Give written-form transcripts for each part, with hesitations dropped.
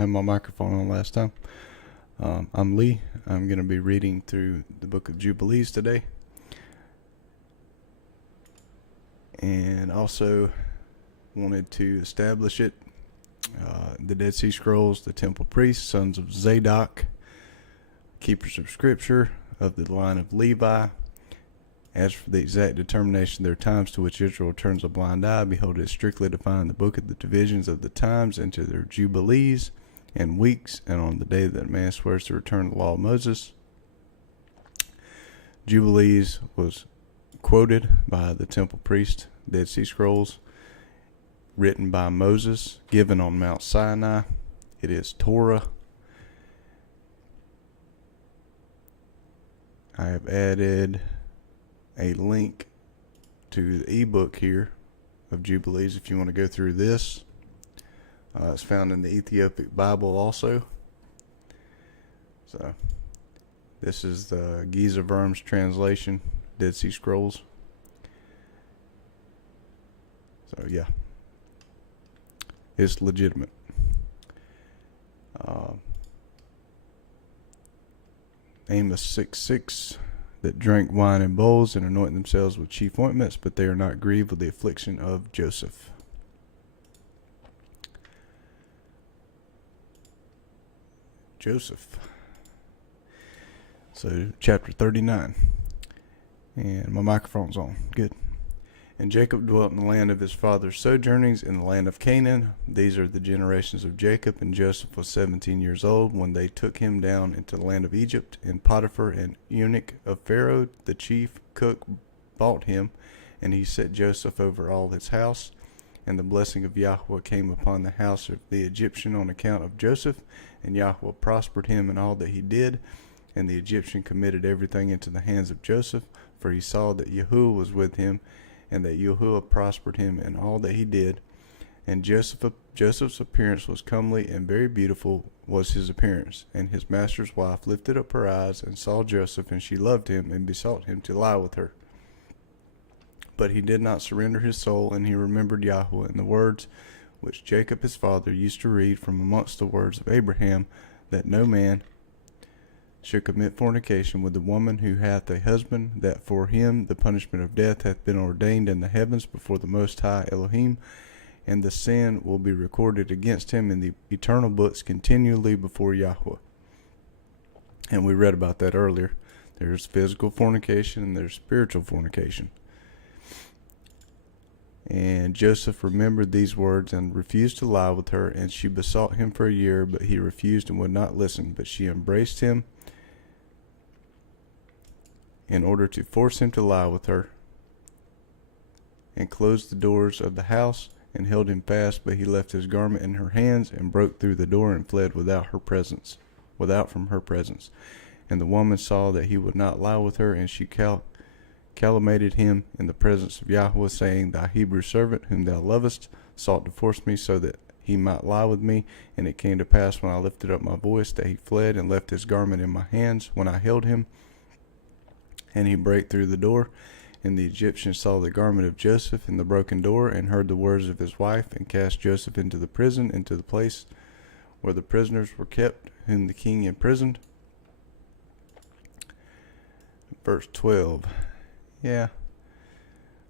I had my microphone on last time. I'm Lee. I'm going to be reading through the book of Jubilees today. And also wanted to establish it. The Dead Sea Scrolls, the temple priests, sons of Zadok, keepers of scripture, of the line of Levi. As for the exact determination of their times to which Israel turns a blind eye, behold, it is strictly defined in the book of the divisions of the times into their jubilees and weeks, and on the day that man swears to return the law of Moses. Jubilees was quoted by the temple priest, Dead Sea Scrolls, written by Moses, given on Mt.Sanai. It is Torah. I have added a link to the ebook here of Jubilees if you want to go through this. It's found in the Ethiopic Bible also. So this is the Giza Vermes translation, Dead Sea Scrolls. So yeah, it's legitimate. Amos 6:6, that drank wine in bowls and anoint themselves with chief ointments, but they are not grieved with the affliction of Joseph. Joseph. So chapter 39. And my microphone's on. Good. And Jacob dwelt in the land of his father's sojournings in the land of Canaan. These are the generations of Jacob. And Joseph was 17 years old when they took him down into the land of Egypt. And Potiphar, an eunuch of Pharaoh, the chief cook, bought him. And he set Joseph over all his house. And the blessing of Yahweh came upon the house of the Egyptian on account of Joseph. And Yahweh prospered him in all that he did. And the Egyptian committed everything into the hands of Joseph, for he saw that Yahuwah was with him, and that Yahuwah prospered him in all that he did. And Joseph's appearance was comely, and very beautiful was his appearance. And his master's wife lifted up her eyes and saw Joseph, and she loved him, and besought him to lie with her. But he did not surrender his soul, and he remembered Yahweh and the words which Jacob his father used to read from amongst the words of Abraham, that no man should commit fornication with the woman who hath a husband, that for him the punishment of death hath been ordained in the heavens before the Most High Elohim, and the sin will be recorded against him in the eternal books continually before Yahweh. And we read about that earlier. There's physical fornication and there's spiritual fornication. And Joseph remembered these words and refused to lie with her, and she besought him for a year, but he refused and would not listen. But she embraced him in order to force him to lie with her, and closed the doors of the house and held him fast. But he left his garment in her hands and broke through the door and fled without from her presence. And the woman saw that he would not lie with her, and she calumniated him in the presence of Yahweh, saying, Thy Hebrew servant, whom thou lovest, sought to force me so that he might lie with me. And it came to pass, when I lifted up my voice, that he fled and left his garment in my hands when I held him. And he brake through the door. And the Egyptian saw the garment of Joseph in the broken door, and heard the words of his wife, and cast Joseph into the prison, into the place where the prisoners were kept, whom the king imprisoned. Verse 12. Yeah,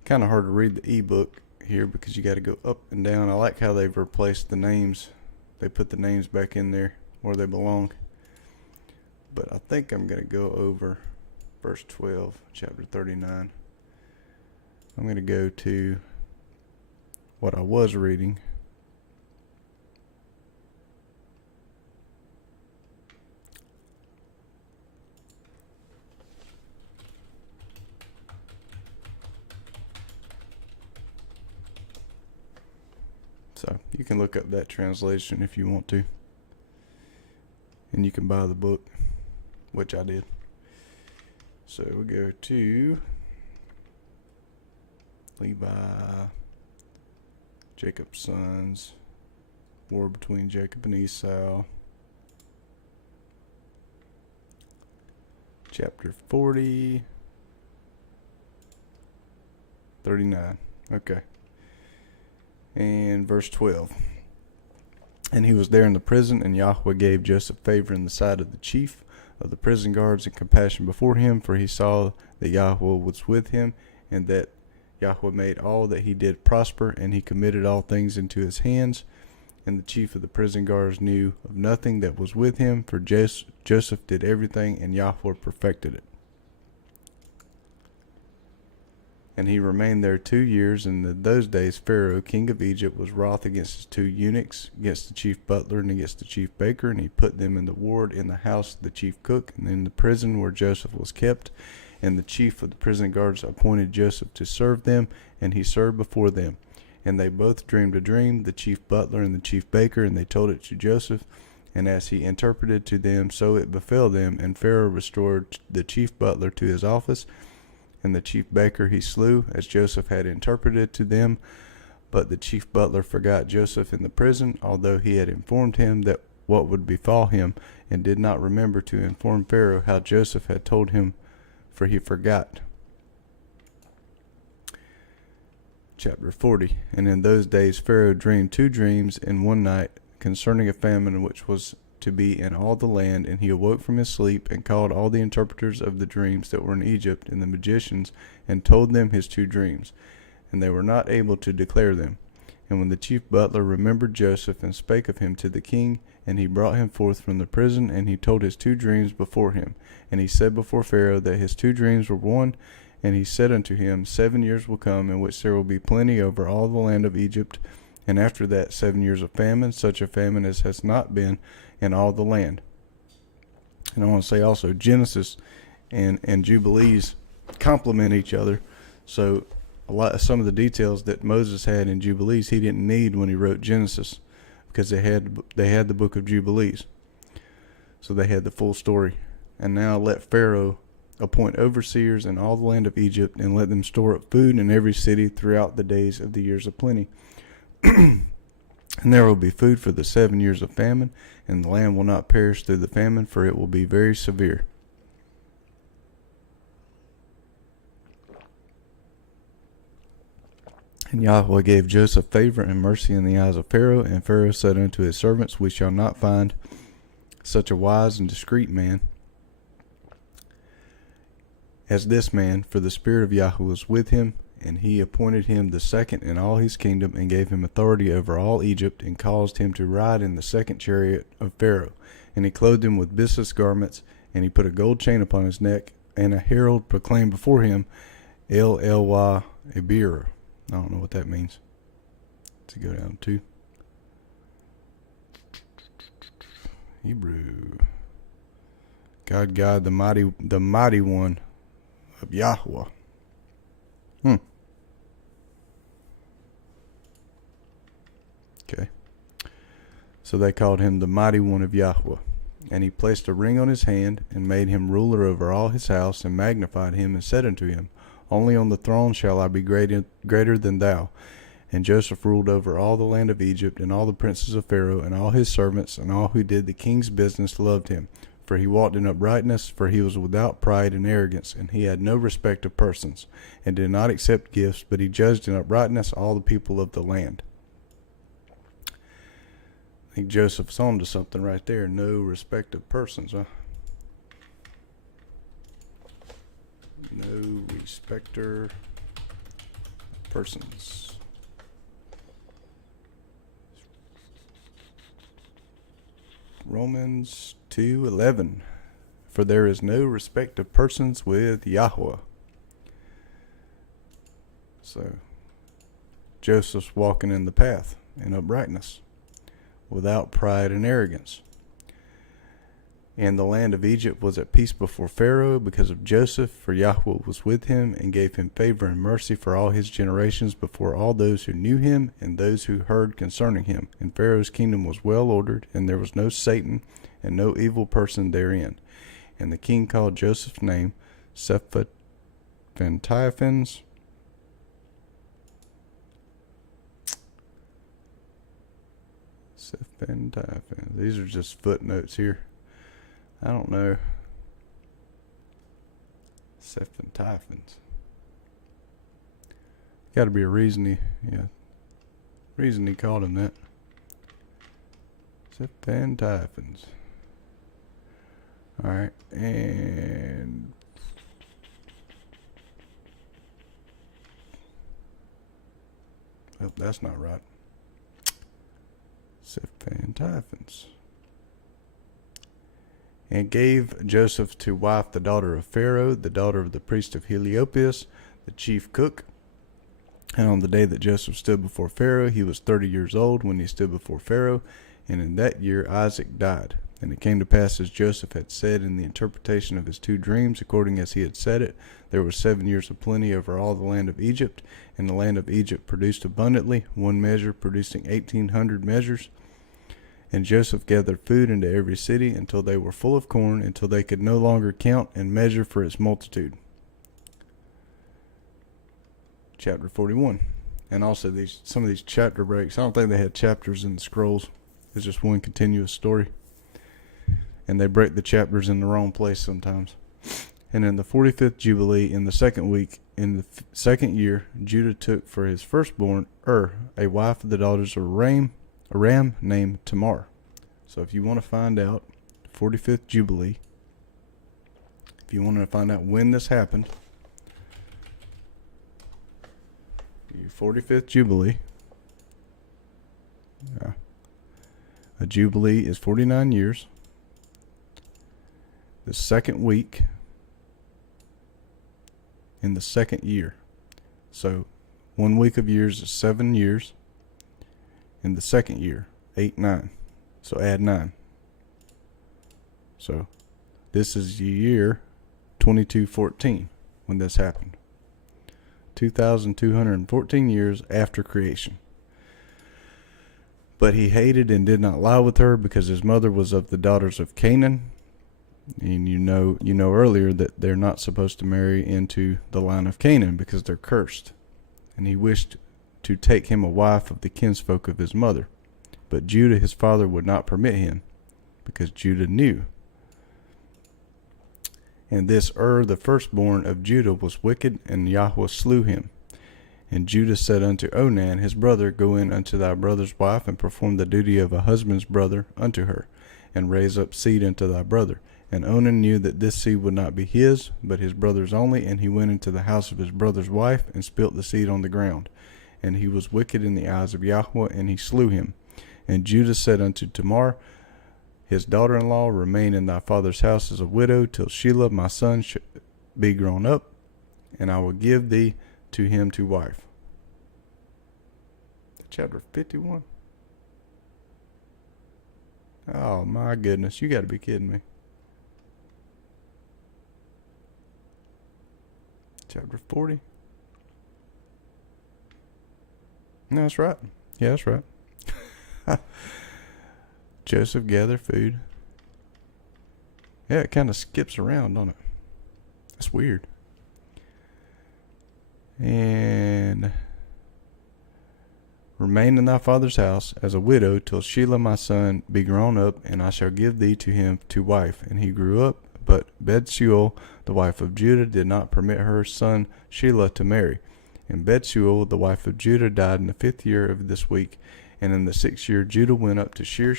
kind of hard to read the ebook here because you got to go up and down. I like how they've replaced the names. They put the names back in there where they belong. But I think I'm going to go over verse 12, chapter 39. I'm going to go to what I was reading. So you can look up that translation if you want to. And you can buy the book, which I did. So we go to Levi, Jacob's sons, war between Jacob and Esau. Chapter 40, 39. Okay. And verse 12. And he was there in the prison, and Yahweh gave Joseph favor in the sight of the chief of the prison guards and compassion before him, for he saw that Yahweh was with him, and that Yahweh made all that he did prosper, and he committed all things into his hands. And the chief of the prison guards knew of nothing that was with him, for Joseph did everything, and Yahweh perfected it. And he remained there 2 years, and in those days Pharaoh, king of Egypt, was wroth against his 2 eunuchs, against the chief butler and against the chief baker, and he put them in the ward in the house of the chief cook, and in the prison where Joseph was kept. And the chief of the prison guards appointed Joseph to serve them, and he served before them. And they both dreamed a dream, the chief butler and the chief baker, and they told it to Joseph. And as he interpreted to them, so it befell them. And Pharaoh restored the chief butler to his office, and the chief baker he slew, as Joseph had interpreted to them. But the chief butler forgot Joseph in the prison, although he had informed him that what would befall him, and did not remember to inform Pharaoh how Joseph had told him, for he forgot. Chapter 40. And in those days Pharaoh dreamed 2 dreams in one night concerning a famine which was to be in all the land, and he awoke from his sleep, and called all the interpreters of the dreams that were in Egypt, and the magicians, and told them his 2 dreams, and they were not able to declare them. And when the chief butler remembered Joseph, and spake of him to the king, and he brought him forth from the prison, and he told his 2 dreams before him. And he said before Pharaoh that his 2 dreams were one. And he said unto him, 7 years will come, in which there will be plenty over all the land of Egypt, and after that 7 years of famine, such a famine as has not been in all the land. And I want to say also, Genesis and Jubilees complement each other. So some of the details that Moses had in Jubilees, he didn't need when he wrote Genesis, because they had the book of Jubilees. So they had the full story. And now let Pharaoh appoint overseers in all the land of Egypt, and let them store up food in every city throughout the days of the years of plenty. And there will be food for the 7 years of famine, and the land will not perish through the famine, for it will be very severe. And Yahweh gave Joseph favor and mercy in the eyes of Pharaoh, and Pharaoh said unto his servants, We shall not find such a wise and discreet man as this man, for the spirit of Yahweh was with him, and he appointed him the second in all his kingdom, and gave him authority over all Egypt, and caused him to ride in the second chariot of Pharaoh. And he clothed him with business garments, and he put a gold chain upon his neck, and a herald proclaimed before him, El Elwah Ebir. I don't know what that means. To go down to Hebrew. God, the mighty one of Yahweh. Okay. So they called him the mighty one of Yahweh. And he placed a ring on his hand, and made him ruler over all his house, and magnified him, and said unto him, Only on the throne shall I be greater than thou. And Joseph ruled over all the land of Egypt, and all the princes of Pharaoh, and all his servants, and all who did the king's business loved him. For he walked in uprightness, for he was without pride and arrogance, and he had no respect of persons, and did not accept gifts, but he judged in uprightness all the people of the land. I think Joseph's on to something right there. No respect of persons, huh? No respecter of persons. Romans 2:11. For there is no respect of persons with Yahweh. So Joseph's walking in the path in uprightness, without pride and arrogance. And the land of Egypt was at peace before Pharaoh because of Joseph, for Yahweh was with him, and gave him favor and mercy for all his generations before all those who knew him, and those who heard concerning him. And Pharaoh's kingdom was well ordered, and there was no Satan, and no evil person therein. And the king called Joseph's name Sephantyphons. These are just footnotes here. I don't know. Sephantyphons. Got to be a reason he called him that. and Typhons. All right, and oh, that's not right. And Typhons. And gave Joseph to wife the daughter of Pharaoh, the daughter of the priest of Heliopius, the chief cook. And on the day that Joseph stood before Pharaoh, he was 30 years old when he stood before Pharaoh. And in that year Isaac died. And it came to pass as Joseph had said in the interpretation of his two dreams, according as he had said it, there were 7 years of plenty over all the land of Egypt. And the land of Egypt produced abundantly, one measure producing 1,800 measures. And Joseph gathered food into every city until they were full of corn, until they could no longer count and measure for its multitude. Chapter 41. And also some of these chapter breaks, I don't think they had chapters in the scrolls. It's just one continuous story. And they break the chapters in the wrong place sometimes. And in the 45th Jubilee, in the second week, in the second year, Judah took for his firstborn a wife of the daughters of a ram named Tamar. So if you want to find out, 45th Jubilee, if you want to find out when this happened, 45th Jubilee. A Jubilee is 49 years. The second week in the second year. So 1 week of years is 7 years. In the second year, 8, 9. So add 9. So this is the year 2214 when this happened. 2,214 years after creation. But he hated and did not lie with her because his mother was of the daughters of Canaan. And you know earlier that they're not supposed to marry into the line of Canaan because they're cursed. And he wished to take him a wife of the kinsfolk of his mother. But Judah his father would not permit him, because Judah knew. And this the firstborn of Judah, was wicked, and Yahweh slew him. And Judah said unto Onan his brother, Go in unto thy brother's wife, and perform the duty of a husband's brother unto her, and raise up seed unto thy brother. And Onan knew that this seed would not be his, but his brother's only, and he went into the house of his brother's wife, and spilt the seed on the ground. And he was wicked in the eyes of Yahweh, and he slew him. And Judah said unto Tamar, his daughter-in-law, Remain in thy father's house as a widow, till Shelah my son be grown up, and I will give thee to him to wife. Chapter 51. Oh my goodness, you got to be kidding me. Chapter 40. No, that's right. Yeah, that's right. Joseph gathered food. Yeah, it kind of skips around, don't it? That's weird. And remain in thy father's house as a widow till Shelah my son be grown up, and I shall give thee to him to wife. And he grew up, but Bethuel, the wife of Judah, did not permit her son Shelah to marry. And Bethuel, the wife of Judah, died in the 5th year of this week. And in the 6th year Judah went up to shear his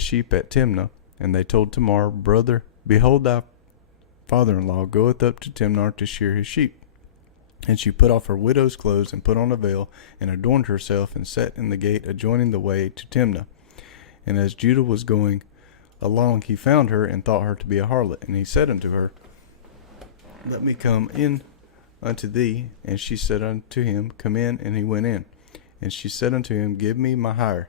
sheep at Timnah. And they told Tamar, Brother, behold, thy father-in-law goeth up to Timnah to shear his sheep. And she put off her widow's clothes, and put on a veil, and adorned herself, and sat in the gate adjoining the way to Timnah. And as Judah was going along, he found her, and thought her to be a harlot. And he said unto her, Let me come in unto thee. And she said unto him, Come in. And he went in. And she said unto him, Give me my hire.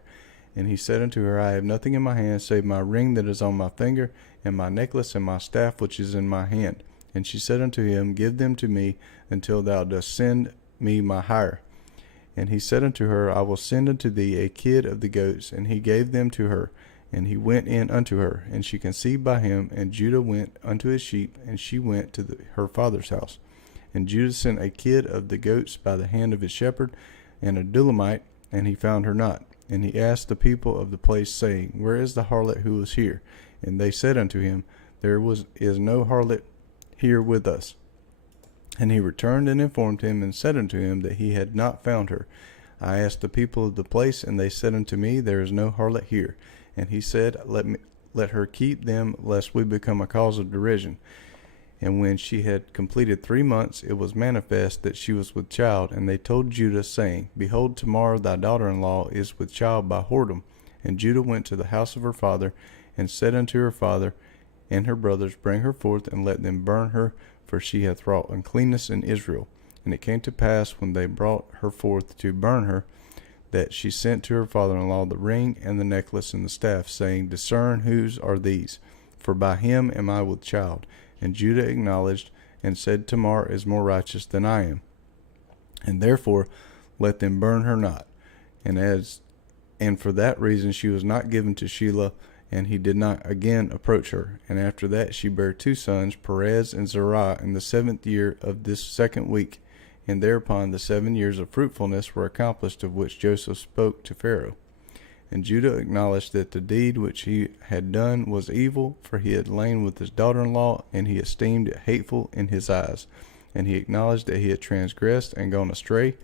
And he said unto her, I have nothing in my hand, save my ring that is on my finger, and my necklace, and my staff which is in my hand. And she said unto him, Give them to me, until thou dost send me my hire. And he said unto her, I will send unto thee a kid of the goats. And he gave them to her. And he went in unto her, and she conceived by him. And Judah went unto his sheep, and she went to her father's house. And Judah sent a kid of the goats by the hand of his shepherd, and a Dulamite, and he found her not. And he asked the people of the place, saying, Where is the harlot who was here? And they said unto him, There is no harlot here with us. And he returned and informed him, and said unto him that he had not found her. I asked the people of the place, and they said unto me, There is no harlot here. And he said, Let her keep them, lest we become a cause of derision. And when she had completed 3 months, it was manifest that she was with child. And they told Judah, saying, Behold, tomorrow thy daughter-in-law is with child by whoredom. And Judah went to the house of her father, and said unto her father and her brothers, Bring her forth, and let them burn her, for she hath wrought uncleanness in Israel. And it came to pass, when they brought her forth to burn her, that she sent to her father-in-law the ring and the necklace and the staff, saying, Discern whose are these, for by him am I with child. And Judah acknowledged and said, Tamar is more righteous than I am, and therefore let them burn her not. And for that reason she was not given to Shelah, and he did not again approach her. And after that she bare 2 sons, Perez and Zerah, in the 7th year of this 2nd week. And thereupon the 7 years of fruitfulness were accomplished, of which Joseph spoke to Pharaoh. And Judah acknowledged that the deed which he had done was evil, for he had lain with his daughter-in-law, and he esteemed it hateful in his eyes. And he acknowledged that he had transgressed and gone astray,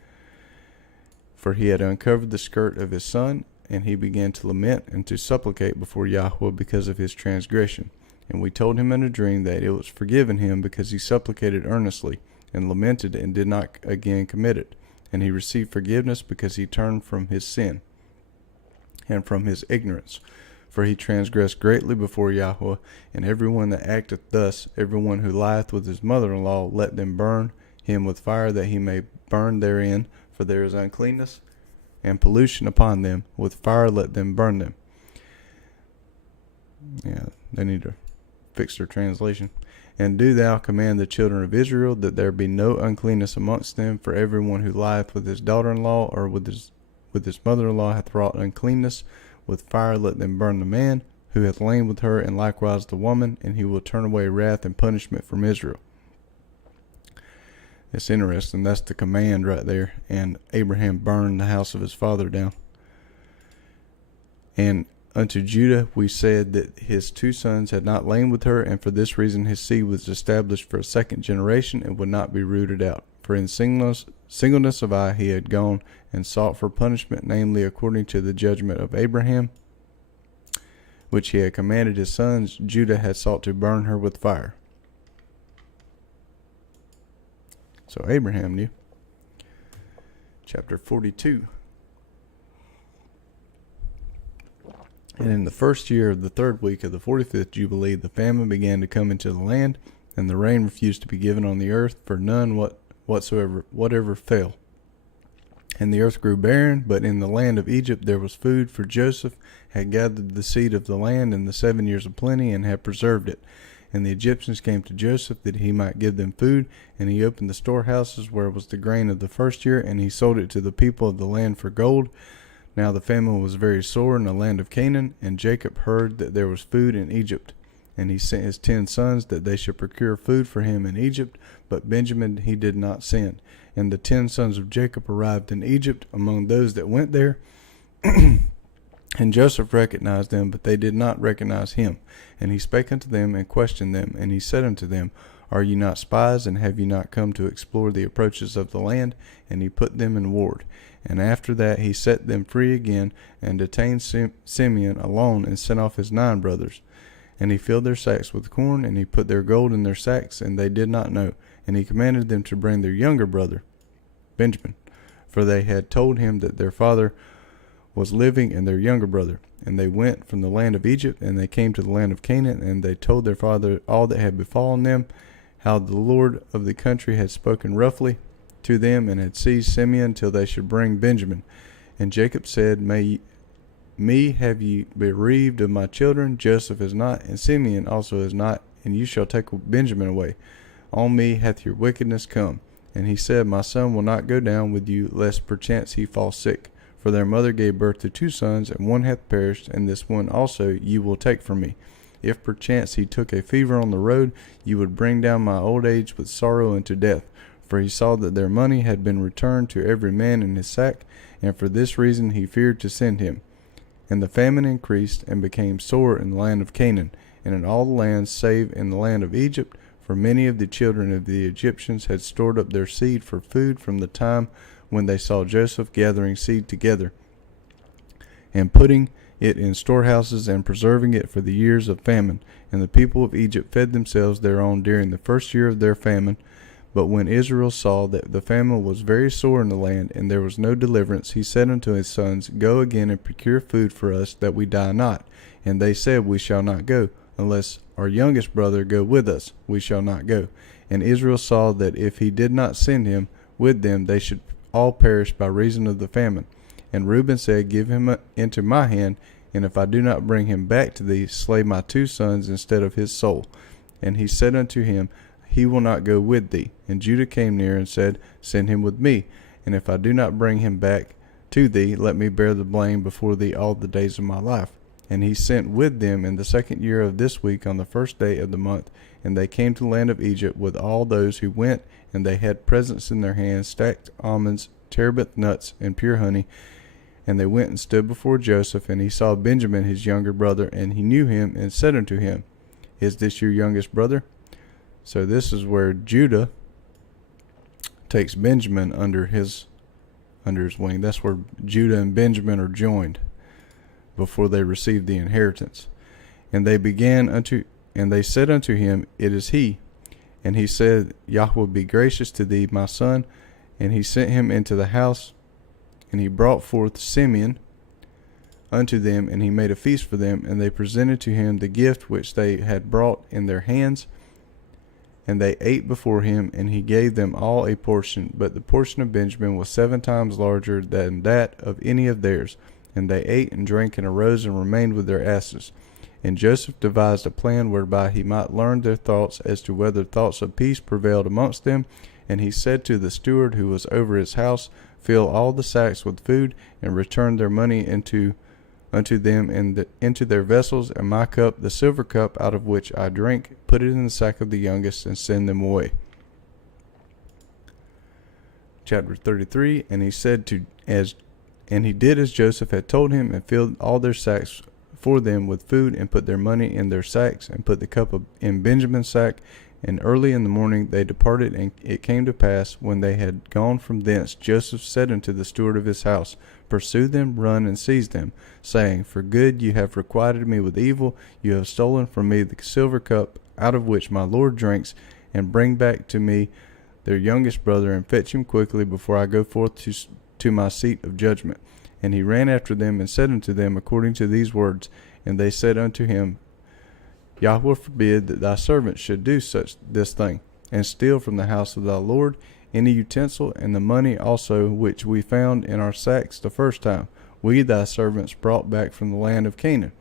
for he had uncovered the skirt of his son, and he began to lament and to supplicate before Yahweh because of his transgression. And we told him in a dream that it was forgiven him, because he supplicated earnestly, and lamented, and did not again commit it. And he received forgiveness, because he turned from his sin and from his ignorance. For he transgressed greatly before Yahweh. And every one that acteth thus, every one who lieth with his mother-in-law, let them burn him with fire, that he may burn therein, for there is uncleanness and pollution upon them. With fire let them burn them. Yeah, they need to fix their translation. And do thou command the children of Israel that there be no uncleanness amongst them, for every one who lieth with his daughter-in-law or with his mother-in-law hath wrought uncleanness. With fire let them burn the man who hath lain with her, and likewise the woman, and he will turn away wrath and punishment from Israel. It's interesting. That's the command right there. And Abraham burned the house of his father down. And unto Judah we said that his 2 sons had not lain with her, and for this reason his seed was established for a 2nd generation, and would not be rooted out. For in singleness of eye he had gone and sought for punishment, namely according to the judgment of Abraham, which he had commanded his sons. Judah had sought to burn her with fire. So Abraham knew. Chapter 42. And in the 1st year of the 3rd week of the 45th Jubilee, the famine began to come into the land, and the rain refused to be given on the earth, for none whatever fell. And the earth grew barren, but in the land of Egypt there was food, for Joseph had gathered the seed of the land in the 7 years of plenty, and had preserved it. And the Egyptians came to Joseph that he might give them food, and he opened the storehouses where was the grain of the 1st year, and he sold it to the people of the land for gold. Now the famine was very sore in the land of Canaan, and Jacob heard that there was food in Egypt. And he sent his 10 sons that they should procure food for him in Egypt, but Benjamin he did not send. And the 10 sons of Jacob arrived in Egypt among those that went there. And Joseph recognized them, but they did not recognize him. And he spake unto them, and questioned them. And he said unto them, Are ye not spies, and have ye not come to explore the approaches of the land? And he put them in ward. And after that he set them free again, and detained Simeon alone, and sent off his 9 brothers. And he filled their sacks with corn, and he put their gold in their sacks, and they did not know. And he commanded them to bring their younger brother, Benjamin, for they had told him that their father was living, and their younger brother. And they went from the land of Egypt, and they came to the land of Canaan, and they told their father all that had befallen them, how the Lord of the country had spoken roughly to them, and had seized Simeon till they should bring Benjamin. And Jacob said, Me have ye bereaved of my children? Joseph is not, and Simeon also is not, and you shall take Benjamin away. On me hath your wickedness come. And he said, My son will not go down with you, lest perchance he fall sick. For their mother gave birth to 2 sons, and one hath perished, and this one also you will take from me. If perchance he took a fever on the road, you would bring down my old age with sorrow unto death. For he saw that their money had been returned to every man in his sack, and for this reason he feared to send him. And the famine increased, and became sore in the land of Canaan, and in all the lands save in the land of Egypt, for many of the children of the Egyptians had stored up their seed for food from the time when they saw Joseph gathering seed together, and putting it in storehouses, and preserving it for the years of famine. And the people of Egypt fed themselves thereon during the first year of their famine. But when Israel saw that the famine was very sore in the land, and there was no deliverance, he said unto his sons, Go again and procure food for us, that we die not. And they said, We shall not go, unless our youngest brother go with us. We shall not go. And Israel saw that if he did not send him with them, they should all perish by reason of the famine. And Reuben said, Give him into my hand, and if I do not bring him back to thee, slay my 2 sons instead of his soul. And he said unto him, He will not go with thee. And Judah came near and said, Send him with me, and if I do not bring him back to thee, let me bear the blame before thee all the days of my life. And he sent with them in the 2nd year of this week on the 1st day of the month. And they came to the land of Egypt with all those who went, and they had presents in their hands, stacked almonds, terebinth nuts, and pure honey. And they went and stood before Joseph, and he saw Benjamin his younger brother, and he knew him, and said unto him, Is this your youngest brother? So this is where Judah takes Benjamin under his wing. That's where Judah and Benjamin are joined before they receive the inheritance. And they said unto him, It is he. And he said, Yahweh be gracious to thee, my son. And he sent him into the house, and he brought forth Simeon unto them, and he made a feast for them. And they presented to him the gift which they had brought in their hands. And they ate before him, and he gave them all a portion. But the portion of Benjamin was 7 times larger than that of any of theirs. And they ate and drank and arose and remained with their asses. And Joseph devised a plan whereby he might learn their thoughts as to whether thoughts of peace prevailed amongst them. And he said to the steward who was over his house, Fill all the sacks with food, and return their money unto them into their vessels, and my cup, the silver cup out of which I drink, put it in the sack of the youngest, and send them away. Chapter 33. And he did as Joseph had told him, and filled all their sacks for them with food, and put their money in their sacks, and put the cup in Benjamin's sack. And early in the morning they departed, and it came to pass, when they had gone from thence, Joseph said unto the steward of his house, Pursue them, run and seize them, saying, For good you have requited me with evil, you have stolen from me the silver cup out of which my Lord drinks, and bring back to me their youngest brother, and fetch him quickly before I go forth to my seat of judgment. And he ran after them, and said unto them according to these words. And they said unto him, Yahweh forbid that thy servants should do this thing, and steal from the house of thy Lord any utensil, and the money also which we found in our sacks the first time, we thy servants brought back from the land of Canaan.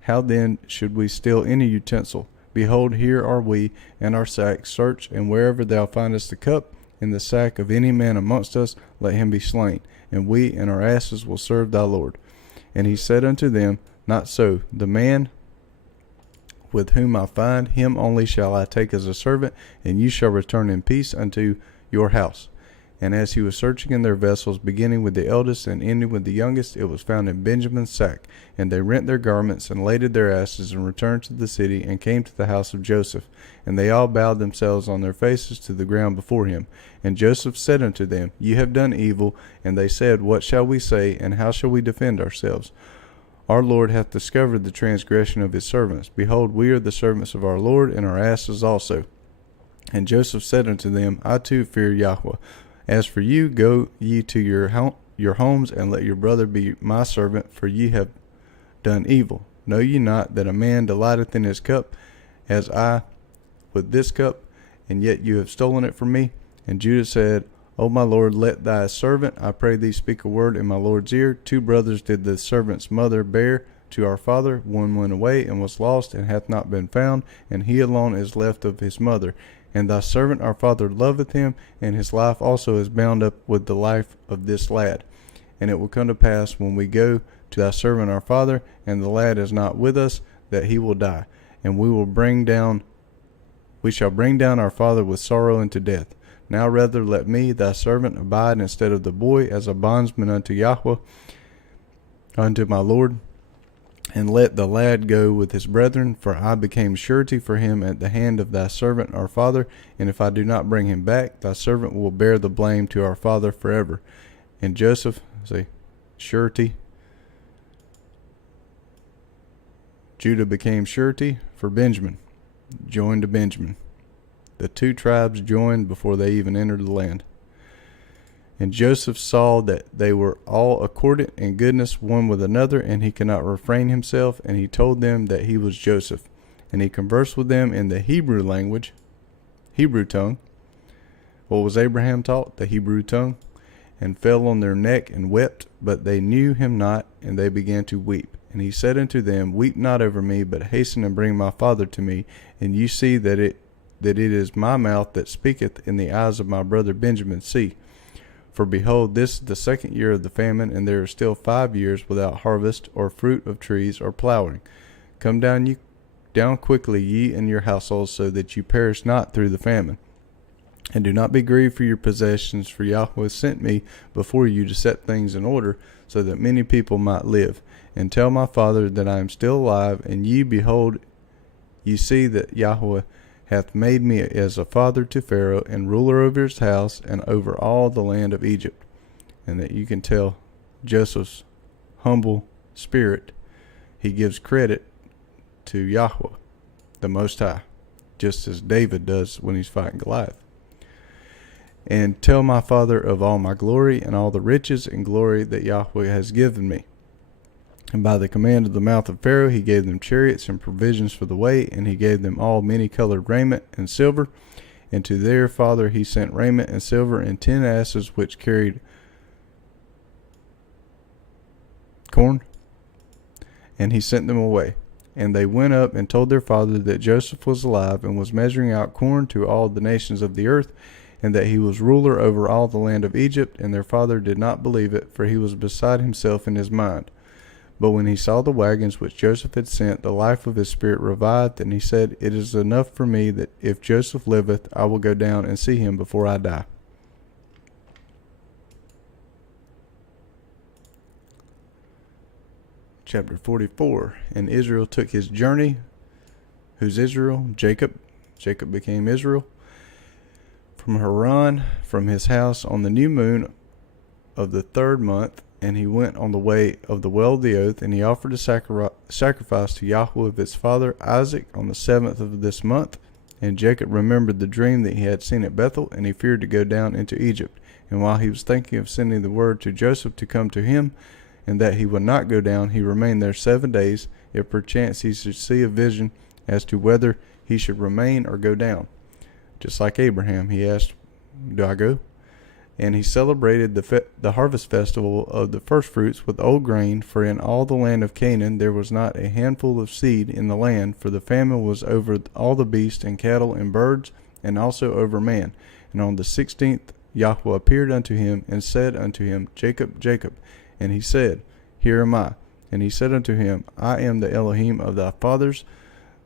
How then should we steal any utensil? Behold, here are we and our sacks. Search, and wherever thou findest the cup in the sack of any man amongst us, let him be slain, and we and our asses will serve thy Lord. And he said unto them, Not so. The man with whom I find, him only shall I take as a servant, and you shall return in peace unto your house. And as he was searching in their vessels, beginning with the eldest and ending with the youngest, it was found in Benjamin's sack. And they rent their garments, and laded their asses, and returned to the city, and came to the house of Joseph. And they all bowed themselves on their faces to the ground before him. And Joseph said unto them, Ye have done evil. And they said, What shall we say, and how shall we defend ourselves? Our Lord hath discovered the transgression of his servants. Behold, we are the servants of our Lord, and our asses also. And Joseph said unto them, I too fear Yahweh. As for you, go ye to your homes, and let your brother be my servant, for ye have done evil. Know ye not that a man delighteth in his cup, as I with this cup, and yet you have stolen it from me? And Judah said, O my Lord, let thy servant, I pray thee, speak a word in my Lord's ear. 2 brothers did the servant's mother bear to our father. One went away and was lost, and hath not been found, and he alone is left of his mother. And thy servant our father loveth him, and his life also is bound up with the life of this lad. And it will come to pass, when we go to thy servant our father, and the lad is not with us, that he will die. And we shall bring down our father with sorrow unto death. Now rather let me, thy servant, abide instead of the boy, as a bondsman unto Yahweh, unto my Lord. And let the lad go with his brethren, for I became surety for him at the hand of thy servant our father. And if I do not bring him back, thy servant will bear the blame to our father forever. And Joseph, say, surety. Judah became surety for Benjamin, joined to Benjamin. The two tribes joined before they even entered the land. And Joseph saw that they were all accordant in goodness one with another, and he could not refrain himself, and he told them that he was Joseph. And he conversed with them in the Hebrew language, Hebrew tongue. What was Abraham taught? The Hebrew tongue. And fell on their neck and wept, but they knew him not, and they began to weep. And he said unto them, Weep not over me, but hasten and bring my father to me, and you see that it is my mouth that speaketh in the eyes of my brother Benjamin. See, for behold, this is the second year of the famine, and there are still 5 years without harvest, or fruit of trees, or plowing. Come down quickly, ye and your households, so that you perish not through the famine. And do not be grieved for your possessions, for Yahweh sent me before you to set things in order, so that many people might live. And tell my father that I am still alive, and ye behold, ye see that Yahweh hath made me as a father to Pharaoh, and ruler over his house, and over all the land of Egypt. And that you can tell Joseph's humble spirit. He gives credit to Yahweh, the Most High, just as David does when he's fighting Goliath. And tell my father of all my glory, and all the riches and glory that Yahweh has given me. And by the command of the mouth of Pharaoh, he gave them chariots and provisions for the way, and he gave them all many-colored raiment and silver. And to their father he sent raiment and silver, and 10 asses which carried corn. And he sent them away. And they went up and told their father that Joseph was alive, and was measuring out corn to all the nations of the earth, and that he was ruler over all the land of Egypt. And their father did not believe it, for he was beside himself in his mind. But when he saw the wagons which Joseph had sent, the life of his spirit revived, and he said, It is enough for me that if Joseph liveth, I will go down and see him before I die. Chapter 44. And Israel took his journey. Who's Israel? Jacob. Jacob became Israel. From Haran, from his house on the new moon of the 3rd month, and he went on the way of the well of the oath, and he offered a sacrifice to Yahweh of his father Isaac on the 7th of this month. And Jacob remembered the dream that he had seen at Bethel, and he feared to go down into Egypt. And while he was thinking of sending the word to Joseph to come to him, and that he would not go down, he remained there 7 days, if perchance he should see a vision as to whether he should remain or go down. Just like Abraham, he asked, Do I go? And he celebrated the harvest festival of the firstfruits with old grain, for in all the land of Canaan there was not a handful of seed in the land, for the famine was over all the beasts and cattle and birds, and also over man. And on the 16th Yahweh appeared unto him, and said unto him, Jacob, Jacob. And he said, Here am I. And he said unto him, I am the Elohim of thy fathers,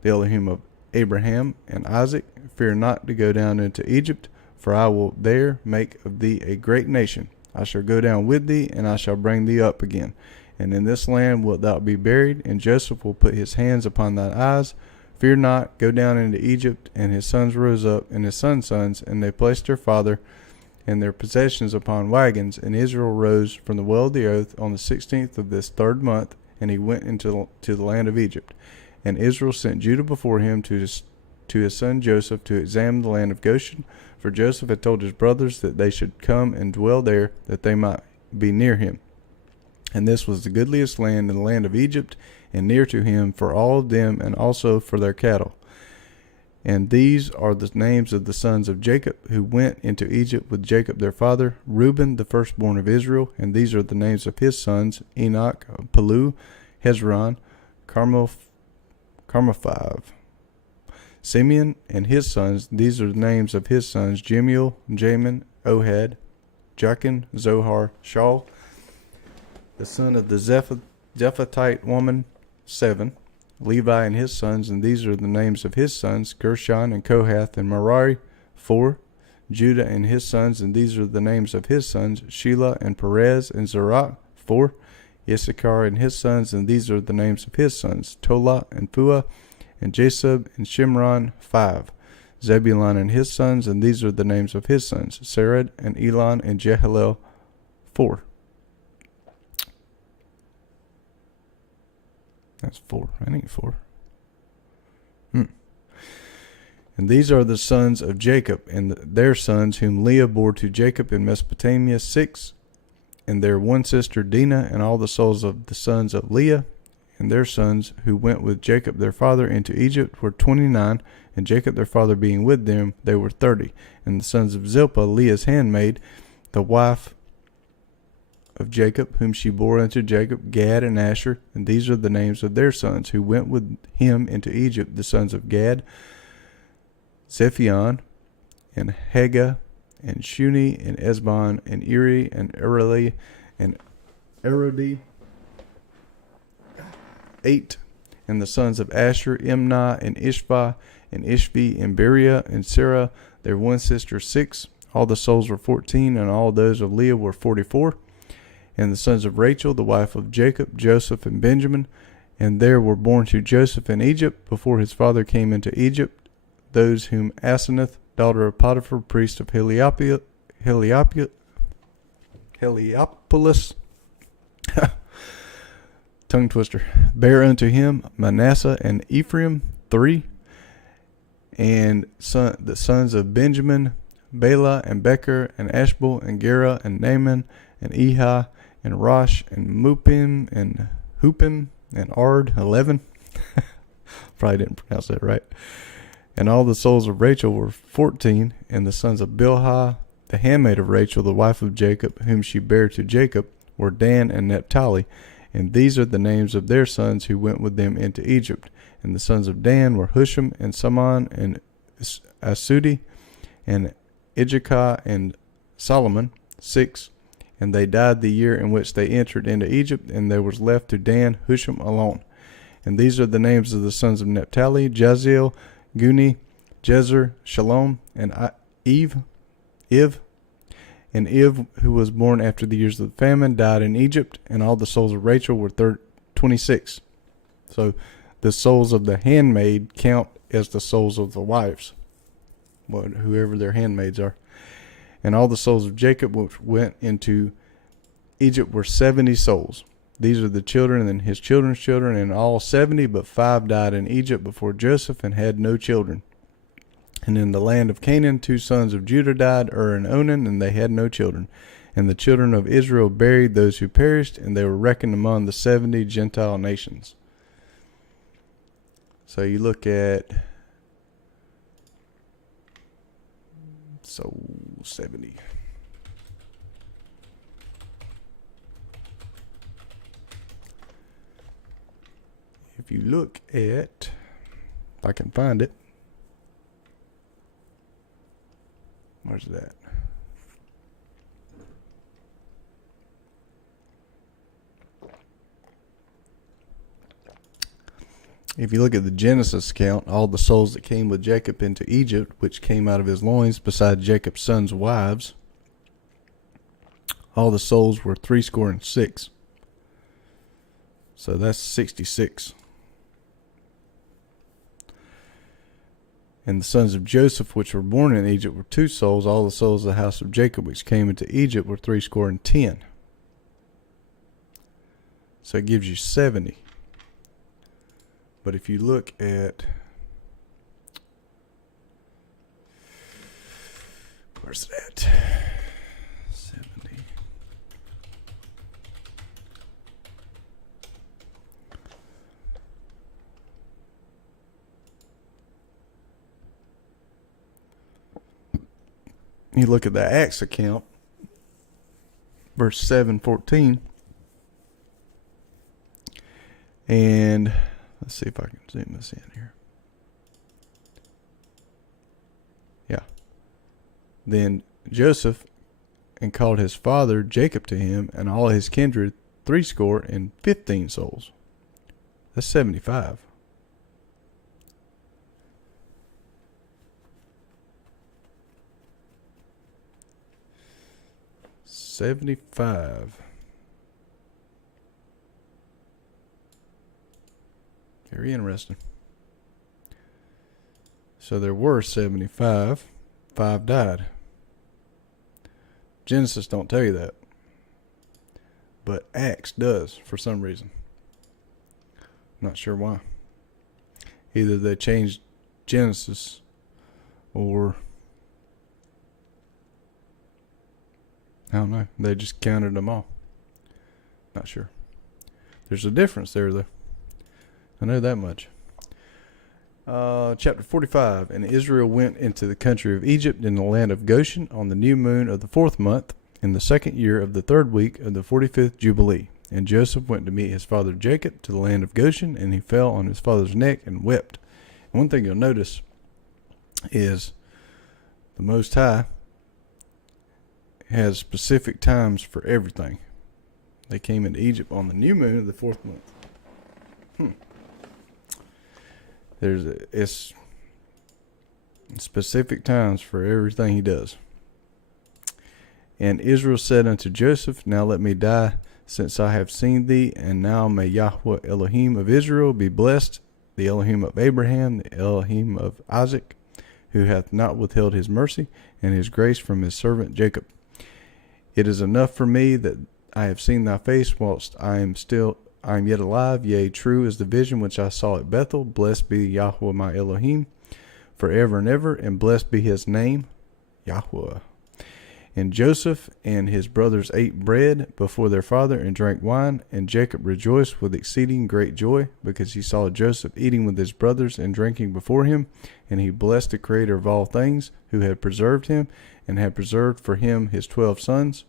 the Elohim of Abraham and Isaac. Fear not to go down into Egypt, for I will there make of thee a great nation. I shall go down with thee, and I shall bring thee up again. And in this land wilt thou be buried, and Joseph will put his hands upon thine eyes. Fear not, go down into Egypt. And his sons rose up, and his sons' sons, and they placed their father and their possessions upon wagons. And Israel rose from the well of the oath on the 16th of this 3rd month, and he went into the land of Egypt. And Israel sent Judah before him to his son Joseph to examine the land of Goshen, for Joseph had told his brothers that they should come and dwell there, that they might be near him. And this was the goodliest land in the land of Egypt, and near to him for all of them, and also for their cattle. And these are the names of the sons of Jacob, who went into Egypt with Jacob their father: Reuben, the firstborn of Israel. And these are the names of his sons: Enoch, Palu, Hezron, Carmaphive. Simeon and his sons, these are the names of his sons: Jemuel, Jamin, Ohad, Jachin, Zohar, Shaul, the son of the Zephatite woman, 7. Levi and his sons, and these are the names of his sons: Gershon and Kohath and Merari, 4. Judah and his sons, and these are the names of his sons: Shelah and Perez and Zerach, 4. Issachar and his sons, and these are the names of his sons: Tola and Phua, and Jasub and Shimron, 5. Zebulun and his sons, and these are the names of his sons: Sered and Elon and Jehalel, 4. 4. That's 4. I need 4. And these are the sons of Jacob, and their sons whom Leah bore to Jacob in Mesopotamia, 6. And their one sister Dinah, and all the souls of the sons of Leah, and their sons who went with Jacob their father into Egypt were 29, and Jacob their father being with them, they were 30. And the sons of Zilpah, Leah's handmaid, the wife of Jacob, whom she bore unto Jacob, Gad and Asher. And these are the names of their sons who went with him into Egypt, the sons of Gad, Zephion, and Hagah, and Shuni, and Esbon, and Eri, and Ereli, and Erodi, 8. And the sons of Asher, Imnah, and Ishva, and Ishvi, and Beriah, and Sarah, their one sister, 6. All the souls were 14, and all those of Leah were 44. And the sons of Rachel, the wife of Jacob, Joseph, and Benjamin. And there were born to Joseph in Egypt, before his father came into Egypt, those whom Asenath, daughter of Potiphar, priest of Heliopolis, tongue twister, bare unto him, Manasseh and Ephraim, 3. And the sons of Benjamin, Bela and Becher, and Ashbel, and Gera, and Naaman, and Ehi, and Rosh, and Mupim, and Hupim, and Ard, 11. Probably didn't pronounce that right. And all the souls of Rachel were 14, and the sons of Bilhah, the handmaid of Rachel, the wife of Jacob, whom she bare to Jacob, were Dan and Naphtali. And these are the names of their sons who went with them into Egypt. And the sons of Dan were Husham, and Saman, and Asudi, and Ijikah, and Solomon, 6. And they died the year in which they entered into Egypt, and there was left to Dan Husham alone. And these are the names of the sons of Naphtali, Jaziel, Guni, Jezer, Shalom, and Iv. And Iv, who was born after the years of the famine, died in Egypt, and all the souls of Rachel were 26. So the souls of the handmaid count as the souls of the wives, whoever their handmaids are. And all the souls of Jacob which went into Egypt were 70 souls. These are the children and his children's children, and all 70, but 5 died in Egypt before Joseph and had no children. And in the land of Canaan 2 sons of Judah died, and Onan, and they had no children. And the children of Israel buried those who perished, and they were reckoned among the 70 Gentile nations. So you look at 70. If you look at, if I can find it, where's that? If you look at the Genesis account, all the souls that came with Jacob into Egypt, which came out of his loins, besides Jacob's sons' wives, all the souls were 66. So that's 66. And the sons of Joseph, which were born in Egypt, were 2 souls. All the souls of the house of Jacob, which came into Egypt, were 70. So it gives you 70. But if you look at, where's that? 70. You look at the Acts account, verse 7:14, and let's see if I can zoom this in here. Yeah. Then Joseph and called his father Jacob to him, and all his kindred 75 souls. That's 75. Very interesting. So there were 75. 5 died. Genesis don't tell you that. but Acts does for some reason. Not sure why. Either they changed Genesis or I don't know. They just counted them all. Not sure. There's a difference there, though. I know that much. Chapter 45. And Israel went into the country of Egypt in the land of Goshen on the new moon of the 4th month, in the 2nd year of the 3rd week of the 45th Jubilee. And Joseph went to meet his father Jacob to the land of Goshen, and he fell on his father's neck and wept. And one thing you'll notice is the Most High has specific times for everything. They came into Egypt on the new moon of the 4th month. It's specific times for everything he does. And Israel said unto Joseph, Now let me die, since I have seen thee, and now may Yahweh Elohim of Israel be blessed, the Elohim of Abraham, the Elohim of Isaac, who hath not withheld his mercy and his grace from his servant Jacob. It is enough for me that I have seen thy face whilst I am yet alive. Yea, true is the vision which I saw at Bethel. Blessed be Yahweh my Elohim forever and ever, and blessed be his name, Yahweh. And Joseph and his brothers ate bread before their father and drank wine, and Jacob rejoiced with exceeding great joy, because he saw Joseph eating with his brothers and drinking before him. And he blessed the Creator of all things, who had preserved him, and had preserved for him his 12 sons.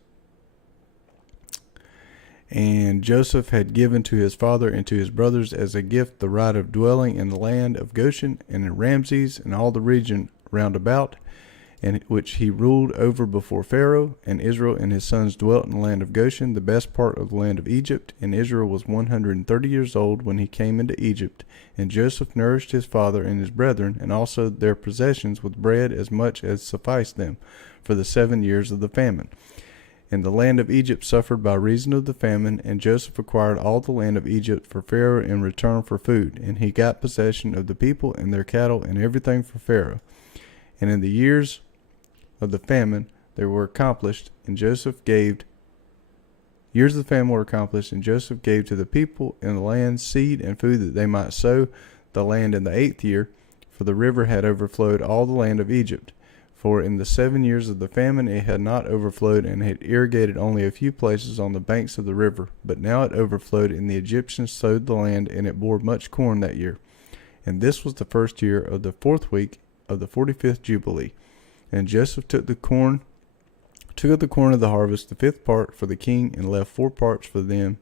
And Joseph had given to his father and to his brothers as a gift the right of dwelling in the land of Goshen, and in Ramses, and all the region round about, and which he ruled over before Pharaoh. And Israel and his sons dwelt in the land of Goshen, the best part of the land of Egypt. And Israel was 130 years old when he came into Egypt. And Joseph nourished his father and his brethren, and also their possessions, with bread as much as sufficed them, for the 7 years of the famine. And the land of Egypt suffered by reason of the famine, and Joseph acquired all the land of Egypt for Pharaoh in return for food. And he got possession of the people and their cattle and everything for Pharaoh. And in the years of the famine they were accomplished, and Joseph gave years of the famine were accomplished, and Joseph gave to the people in the land seed and food that they might sow the land in the 8th year, for the river had overflowed all the land of Egypt. For in the 7 years of the famine it had not overflowed, and had irrigated only a few places on the banks of the river. But now it overflowed, and the Egyptians sowed the land, and it bore much corn that year. And this was the 1st year of the 4th week of the 45th Jubilee. And Joseph took of the corn of the harvest, the 5th part for the king, and left 4 parts for them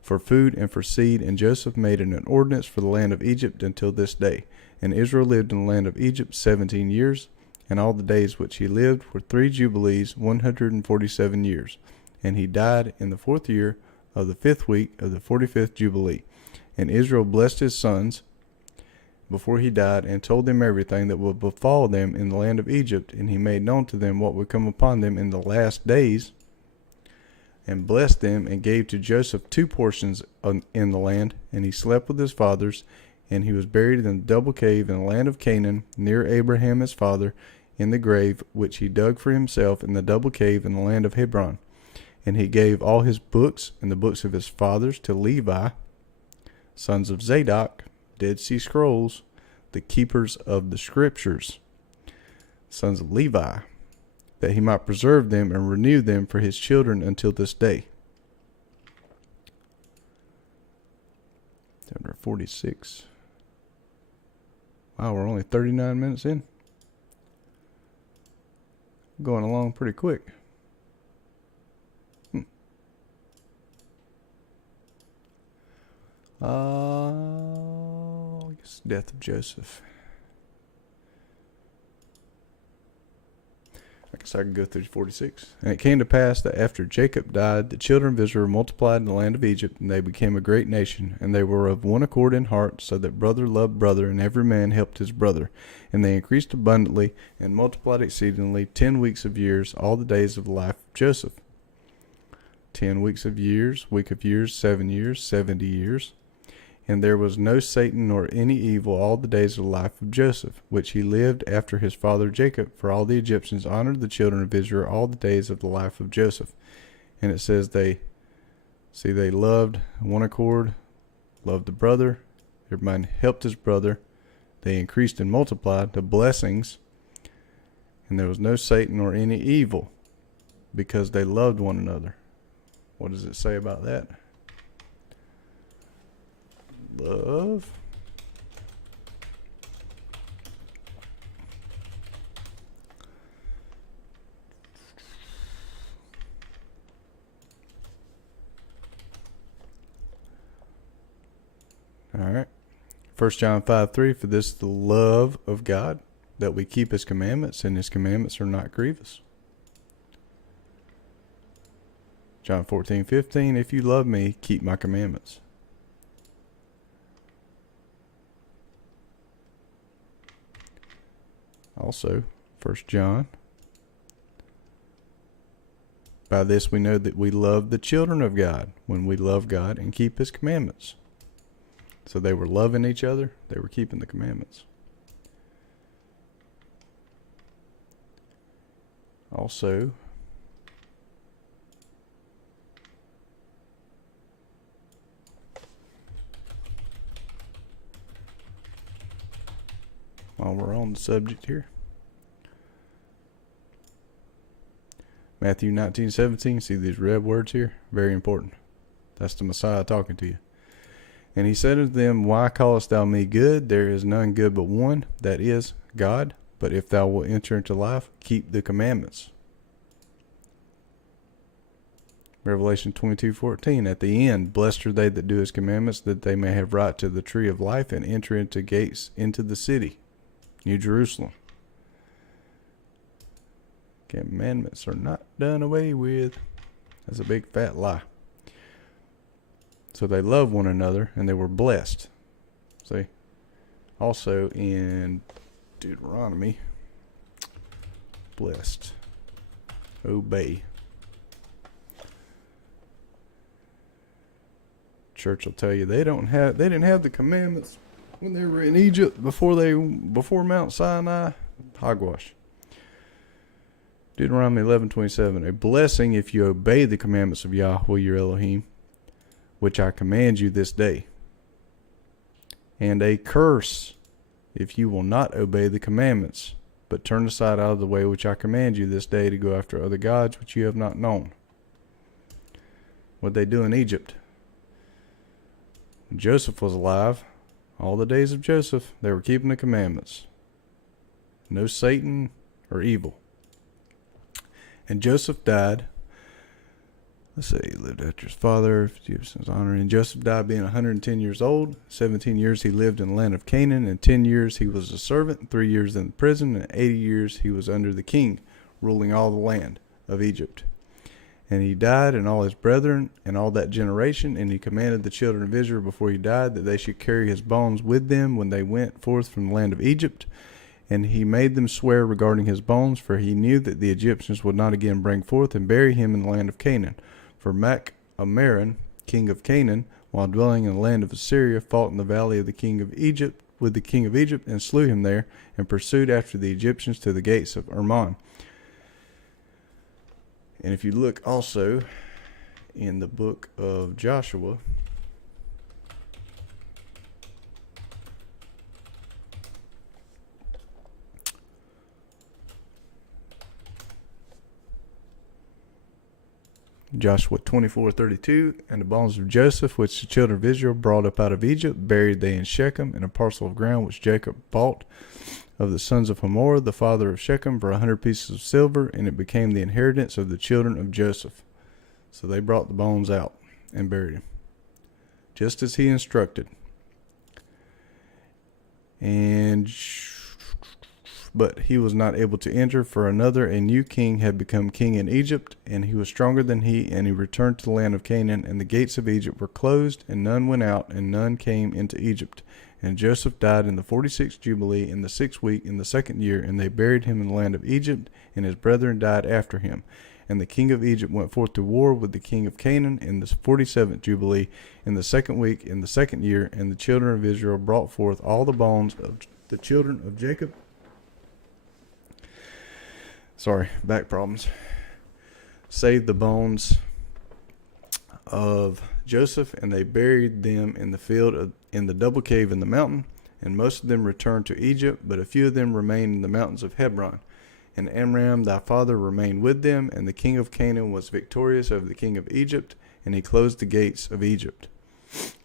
for food and for seed. And Joseph made it an ordinance for the land of Egypt until this day. And Israel lived in the land of Egypt 17 years, and all the days which he lived were 3 jubilees, 147 years. And he died in the 4th year of the 5th week of the 45th Jubilee. And Israel blessed his sons before he died, and told them everything that would befall them in the land of Egypt. And he made known to them what would come upon them in the last days, and blessed them, and gave to Joseph 2 portions in the land. And he slept with his fathers, and he was buried in the double cave in the land of Canaan, near Abraham his father, in the grave which he dug for himself in the double cave in the land of Hebron. And he gave all his books and the books of his fathers to Levi, sons of Zadok, Dead Sea Scrolls, the keepers of the scriptures, sons of Levi, that he might preserve them and renew them for his children until this day. Chapter 46. Wow, we're only 39 minutes in. Going along pretty quick. I guess death of Joseph. I guess I can go through 46. And it came to pass that after Jacob died, the children of Israel multiplied in the land of Egypt, and they became a great nation. And they were of one accord in heart, so that brother loved brother, and every man helped his brother. And they increased abundantly, and multiplied exceedingly 10 weeks of years, all the days of the life of Joseph. 10 weeks of years, week of years, 7 years, 70 years. And there was no Satan nor any evil all the days of the life of Joseph, which he lived after his father Jacob. For all the Egyptians honored the children of Israel all the days of the life of Joseph. And it says they See, they loved one accord, loved the brother. Everybody helped his brother. They increased and multiplied the blessings. And there was no Satan or any evil because they loved one another. What does it say about that? Love. All right. 1 John 5:3, for this is the love of God, that we keep his commandments, and his commandments are not grievous. John 14:15, if you love me, keep my commandments. Also, 1 John, by this we know that we love the children of God, when we love God and keep his commandments. So they were loving each other, they were keeping the commandments. Also, while we're on the subject here, Matthew 19:17, see these red words here? Very important. That's the Messiah talking to you. And he said unto them, why callest thou me good? There is none good but one, that is, God. But if thou wilt enter into life, keep the commandments. Revelation 22:14, at the end, blessed are they that do his commandments, that they may have right to the tree of life and enter into gates into the city, New Jerusalem. Commandments are not done away with. That's a big fat lie. So they loved one another and they were blessed. See? Also in Deuteronomy, blessed. Obey. Church will tell you they didn't have the commandments when they were in Egypt before Mt.Sanai. Hogwash. Deuteronomy 11:27, a blessing if you obey the commandments of Yahweh your Elohim, which I command you this day, and a curse if you will not obey the commandments, but turn aside out of the way which I command you this day to go after other gods which you have not known. What they do in Egypt? When Joseph was alive, all the days of Joseph, they were keeping the commandments. No Satan or evil. And Joseph died. Let's see, he lived after his father, his honor. And Joseph died being 110 years old. 17 years he lived in the land of Canaan, and 10 years he was a servant, 3 years in prison, and 80 years he was under the king, ruling all the land of Egypt. And he died, and all his brethren, and all that generation, and he commanded the children of Israel before he died that they should carry his bones with them when they went forth from the land of Egypt. And he made them swear regarding his bones, for he knew that the Egyptians would not again bring forth and bury him in the land of Canaan. For Mac-Amaran, king of Canaan, while dwelling in the land of Assyria, fought in the valley of the king of Egypt with the king of Egypt, and slew him there, and pursued after the Egyptians to the gates of Hermon. And if you look also in the book of Joshua, Joshua 24:32, and the bones of Joseph, which the children of Israel brought up out of Egypt, buried they in Shechem, in a parcel of ground which Jacob bought of the sons of Hamor, the father of Shechem, for 100 pieces of silver, and it became the inheritance of the children of Joseph. So they brought the bones out and buried him, just as he instructed. But he was not able to enter, for another, a new king, had become king in Egypt, and he was stronger than he, and he returned to the land of Canaan, and the gates of Egypt were closed, and none went out, and none came into Egypt. And Joseph died in the 46th Jubilee, in the 6th week, in the 2nd year, and they buried him in the land of Egypt, and his brethren died after him. And the king of Egypt went forth to war with the king of Canaan in the 47th Jubilee, in the 2nd week, in the 2nd year, and the children of Israel brought forth all the bones of the children of Jacob. Sorry, back problems. Save the bones of Joseph, and they buried them in the field in the double cave in the mountain. And most of them returned to Egypt, but a few of them remained in the mountains of Hebron. And Amram thy father remained with them, and the king of Canaan was victorious over the king of Egypt, and he closed the gates of Egypt.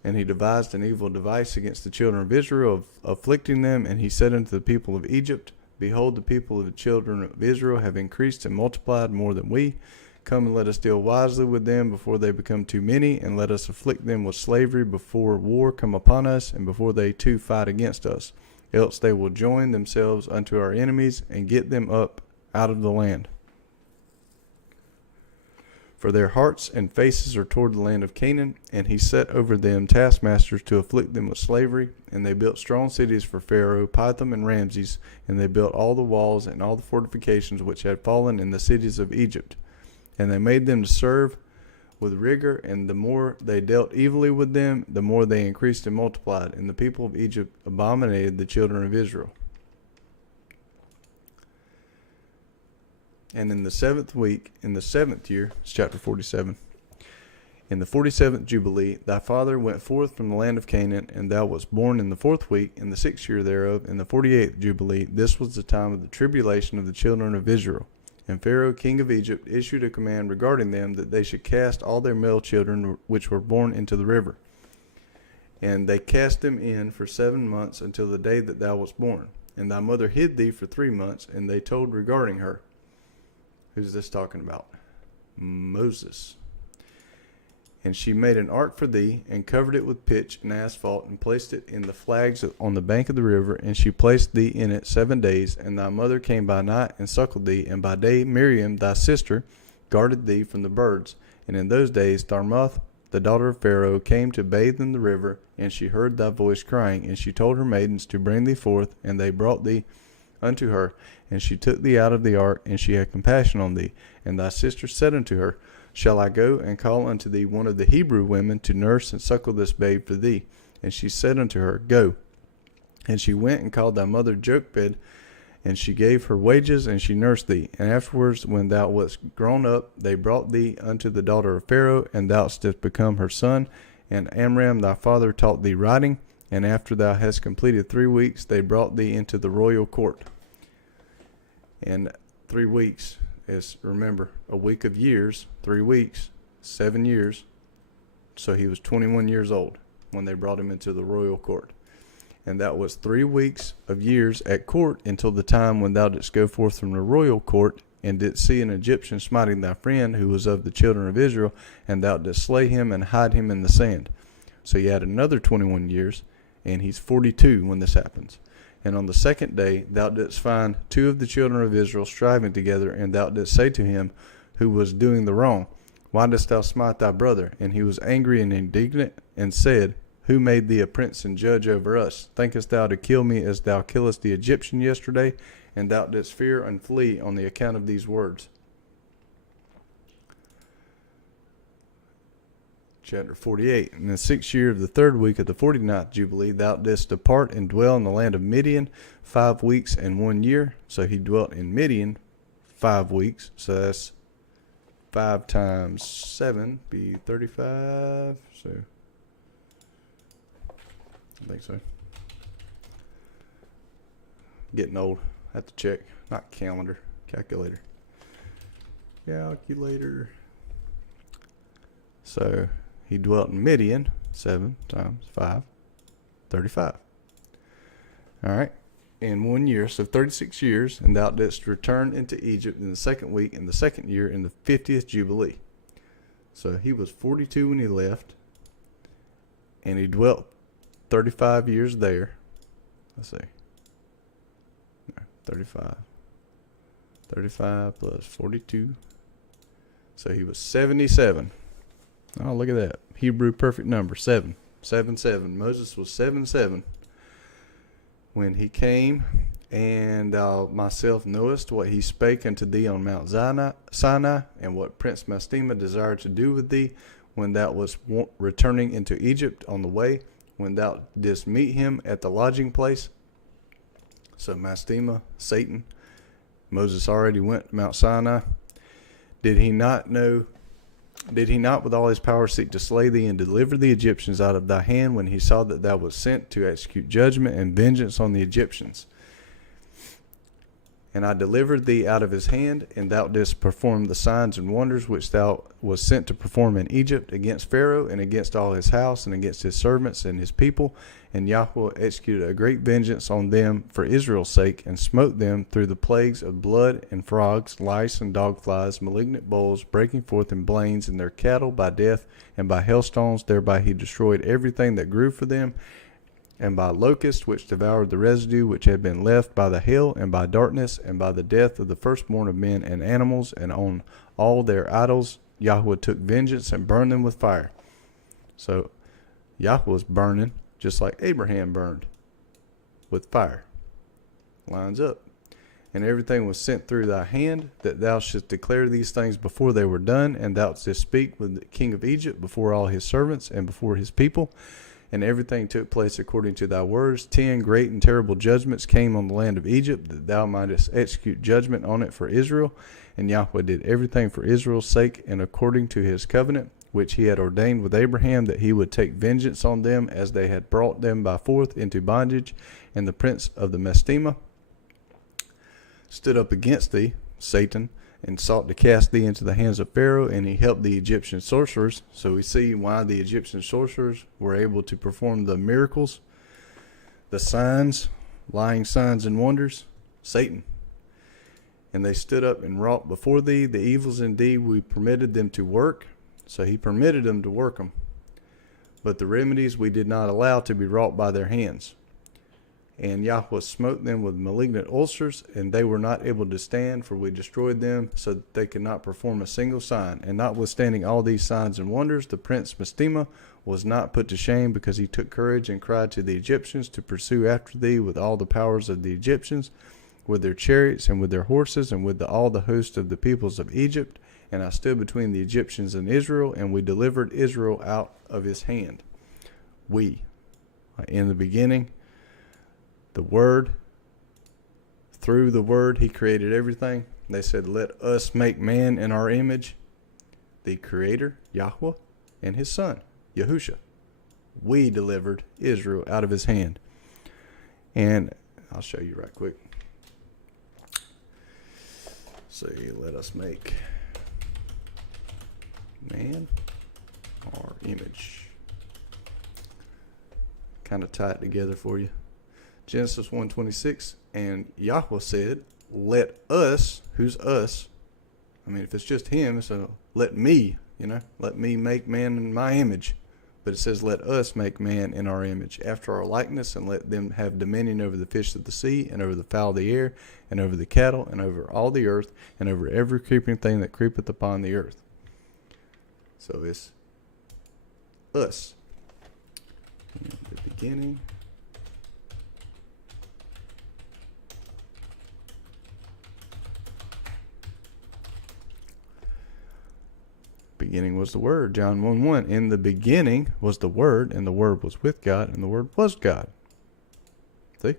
And he devised an evil device against the children of Israel, of afflicting them. And he said unto the people of Egypt, Behold, the people of the children of Israel have increased and multiplied more than we. Come and let us deal wisely with them before they become too many, and let us afflict them with slavery before war come upon us, and before they too fight against us. Else they will join themselves unto our enemies, and get them up out of the land. For their hearts and faces are toward the land of Canaan, and he set over them taskmasters to afflict them with slavery. And they built strong cities for Pharaoh, Pithom and Ramses, and they built all the walls and all the fortifications which had fallen in the cities of Egypt. And they made them to serve with rigor, and the more they dealt evilly with them, the more they increased and multiplied. And the people of Egypt abominated the children of Israel. And in the 7th week, in the 7th year, it's chapter 47, in the 47th Jubilee, thy father went forth from the land of Canaan, and thou wast born in the 4th week, in the 6th year thereof, in the 48th Jubilee. This was the time of the tribulation of the children of Israel. And Pharaoh, king of Egypt, issued a command regarding them, that they should cast all their male children which were born into the river. And they cast them in for 7 months, until the day that thou wast born. And thy mother hid thee for 3 months, and they told regarding her. Who's this talking about? Moses. And she made an ark for thee, and covered it with pitch and asphalt, and placed it in the flags on the bank of the river. And she placed thee in it 7 days. And thy mother came by night and suckled thee, and by day Miriam thy sister guarded thee from the birds. And in those days Tharmuth, the daughter of Pharaoh, came to bathe in the river, and she heard thy voice crying. And she told her maidens to bring thee forth, and they brought thee unto her. And she took thee out of the ark, and she had compassion on thee. And thy sister said unto her, Shall I go and call unto thee one of the Hebrew women to nurse and suckle this babe for thee? And she said unto her, Go. And she went and called thy mother Jochebed, and she gave her wages, and she nursed thee. And afterwards, when thou wast grown up, they brought thee unto the daughter of Pharaoh, and thou didst become her son. And Amram thy father taught thee writing. And after thou hast completed 3 weeks, they brought thee into the royal court. And 3 weeks is, remember, a week of years, 3 weeks, 7 years. So he was 21 years old when they brought him into the royal court. And that was 3 weeks of years at court, until the time when thou didst go forth from the royal court, and didst see an Egyptian smiting thy friend, who was of the children of Israel, and thou didst slay him and hide him in the sand. So you had another 21 years, and he's 42 when this happens. And on the 2nd day thou didst find 2 of the children of Israel striving together, and thou didst say to him who was doing the wrong, Why dost thou smite thy brother? And he was angry and indignant, and said, Who made thee a prince and judge over us? Thinkest thou to kill me as thou killest the Egyptian yesterday? And thou didst fear and flee on the account of these words. Chapter 48. In the 6th year of the 3rd week of the 49th Jubilee, thou didst depart and dwell in the land of Midian 5 weeks and 1 year. So he dwelt in Midian 5 weeks. So that's 5 times 7 be 35. So I think so. Getting old. Have to check. Not calendar. Calculator. Calculator. So he dwelt in Midian, 7 times 5, 35. All right. In 1 year, so 36 years, and thou didst return into Egypt in the 2nd week, in the 2nd year, in the 50th Jubilee. So he was 42 when he left, and he dwelt 35 years there. Let's see. No, 35. 35 plus 42. So he was 77. Oh, look at that. Hebrew perfect number, 7. 7. Moses was 7 when he came, and thou myself knowest what he spake unto thee on Mt.Sanai, and what Prince Mastema desired to do with thee when thou wast returning into Egypt on the way, when thou didst meet him at the lodging place. So Mastema, Satan, Moses already went to Mount Sinai. Did he not know Did he not with all his power seek to slay thee and deliver the Egyptians out of thy hand when he saw that thou wast sent to execute judgment and vengeance on the Egyptians? And I delivered thee out of his hand, and thou didst perform the signs and wonders which thou wast sent to perform in Egypt against Pharaoh and against all his house and against his servants and his people. And Yahweh executed a great vengeance on them for Israel's sake, and smote them through the plagues of blood and frogs, lice and dogflies, malignant bulls, breaking forth in blains, and their cattle by death and by hailstones. Thereby he destroyed everything that grew for them, and by locusts which devoured the residue which had been left, by the hail, and by darkness, and by the death of the firstborn of men and animals, and on all their idols Yahweh took vengeance and burned them with fire. So Yahweh was burning just like Abraham burned with fire. Lines up. And everything was sent through thy hand, that thou shouldst declare these things before they were done, and thou shouldst speak with the king of Egypt before all his servants and before his people. And everything took place according to thy words. 10 great and terrible judgments came on the land of Egypt, that thou mightest execute judgment on it for Israel. And Yahweh did everything for Israel's sake, and according to his covenant, which he had ordained with Abraham, that he would take vengeance on them as they had brought them by force into bondage. And the prince of the Mastema stood up against thee, Satan, and sought to cast thee into the hands of Pharaoh, and he helped the Egyptian sorcerers. So we see why the Egyptian sorcerers were able to perform the miracles, the signs, lying signs and wonders. Satan. And they stood up and wrought before thee the evils indeed we permitted them to work. So he permitted them to work them. But the remedies we did not allow to be wrought by their hands. And Yahweh smote them with malignant ulcers, and they were not able to stand, for we destroyed them, so that they could not perform a single sign. And notwithstanding all these signs and wonders, the prince Mastema was not put to shame, because he took courage and cried to the Egyptians to pursue after thee with all the powers of the Egyptians, with their chariots and with their horses, and with all the host of the peoples of Egypt. And I stood between the Egyptians and Israel, and we delivered Israel out of his hand. We, in the beginning, the Word, through the Word, he created everything. They said, let us make man in our image. The Creator, Yahweh, and his Son, Yahusha. We delivered Israel out of his hand. And I'll show you right quick. See, let us make man our image. Kind of tie it together for you. Genesis 1:26, and Yahweh said, let us, who's us? I mean, if it's just him, it's a let me, let me make man in my image. But it says, let us make man in our image, after our likeness, and let them have dominion over the fish of the sea, and over the fowl of the air, and over the cattle, and over all the earth, and over every creeping thing that creepeth upon the earth. So it's us. In the beginning, beginning was the Word. John 1:1. In the beginning was the Word, and the Word was with God, and the Word was God. See?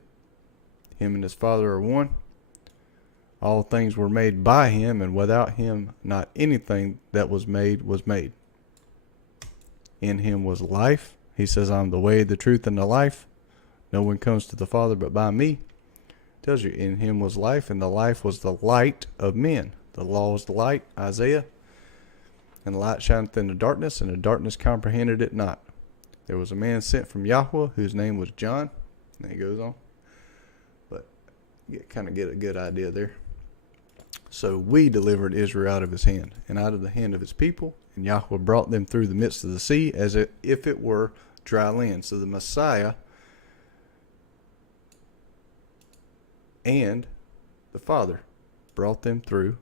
Him and his Father are one. All things were made by him, and without him not anything that was made was made. In him was life. He says, I'm the way, the truth, and the life. No one comes to the Father but by me. Tells you, in him was life, and the life was the light of men. The law is the light, Isaiah. And the light shineth in the darkness, and the darkness comprehended it not. There was a man sent from Yahweh, whose name was John. And he goes on. But you kind of get a good idea there. So we delivered Israel out of his hand, and out of the hand of his people. And Yahweh brought them through the midst of the sea, as if it were dry land. So the Messiah and the Father brought them through.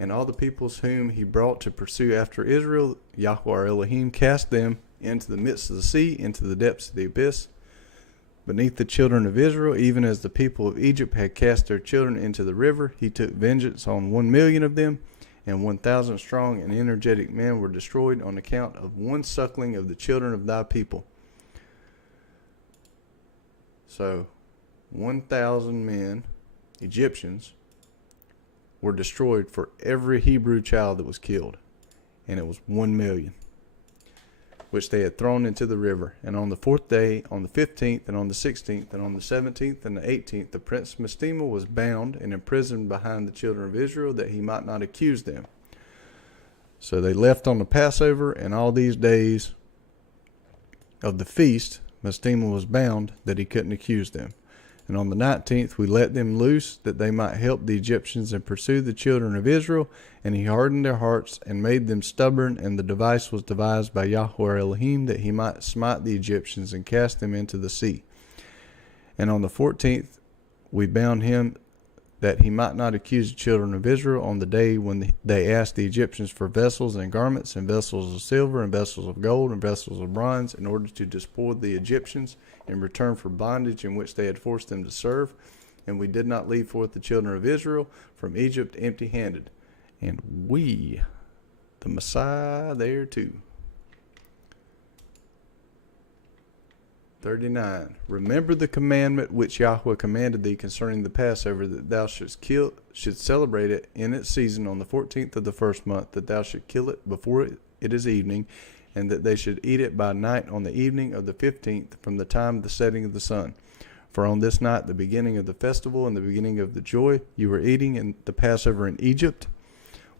And all the peoples whom he brought to pursue after Israel, Yahweh our Elohim cast them into the midst of the sea, into the depths of the abyss, beneath the children of Israel, even as the people of Egypt had cast their children into the river. He took vengeance on 1,000,000 of them, and 1,000 strong and energetic men were destroyed on account of one suckling of the children of thy people. So 1,000 men, Egyptians, were destroyed for every Hebrew child that was killed, and it was 1,000,000, which they had thrown into the river. And on the 4th day, on the 15th, and on the 16th, and on the 17th, and the 18th, the prince Mastema was bound and imprisoned behind the children of Israel, that he might not accuse them. So they left on the Passover, and all these days of the feast, Mastema was bound, that he couldn't accuse them. And on the 19th, we let them loose, that they might help the Egyptians and pursue the children of Israel. And he hardened their hearts and made them stubborn. And the device was devised by Yahweh Elohim, that he might smite the Egyptians and cast them into the sea. And on the 14th, we bound him, that he might not accuse the children of Israel on the day when they asked the Egyptians for vessels and garments, and vessels of silver, and vessels of gold, and vessels of bronze, in order to despoil the Egyptians in return for bondage in which they had forced them to serve. And we did not lead forth the children of Israel from Egypt empty-handed. And we, the Messiah, there too. 39. Remember the commandment which Yahweh commanded thee concerning the Passover, that thou shouldst celebrate it in its season on the 14th of the first month, that thou should kill it before it is evening, and that they should eat it by night on the evening of the 15th, from the time of the setting of the sun. For on this night, the beginning of the festival and the beginning of the joy, you were eating in the Passover in Egypt,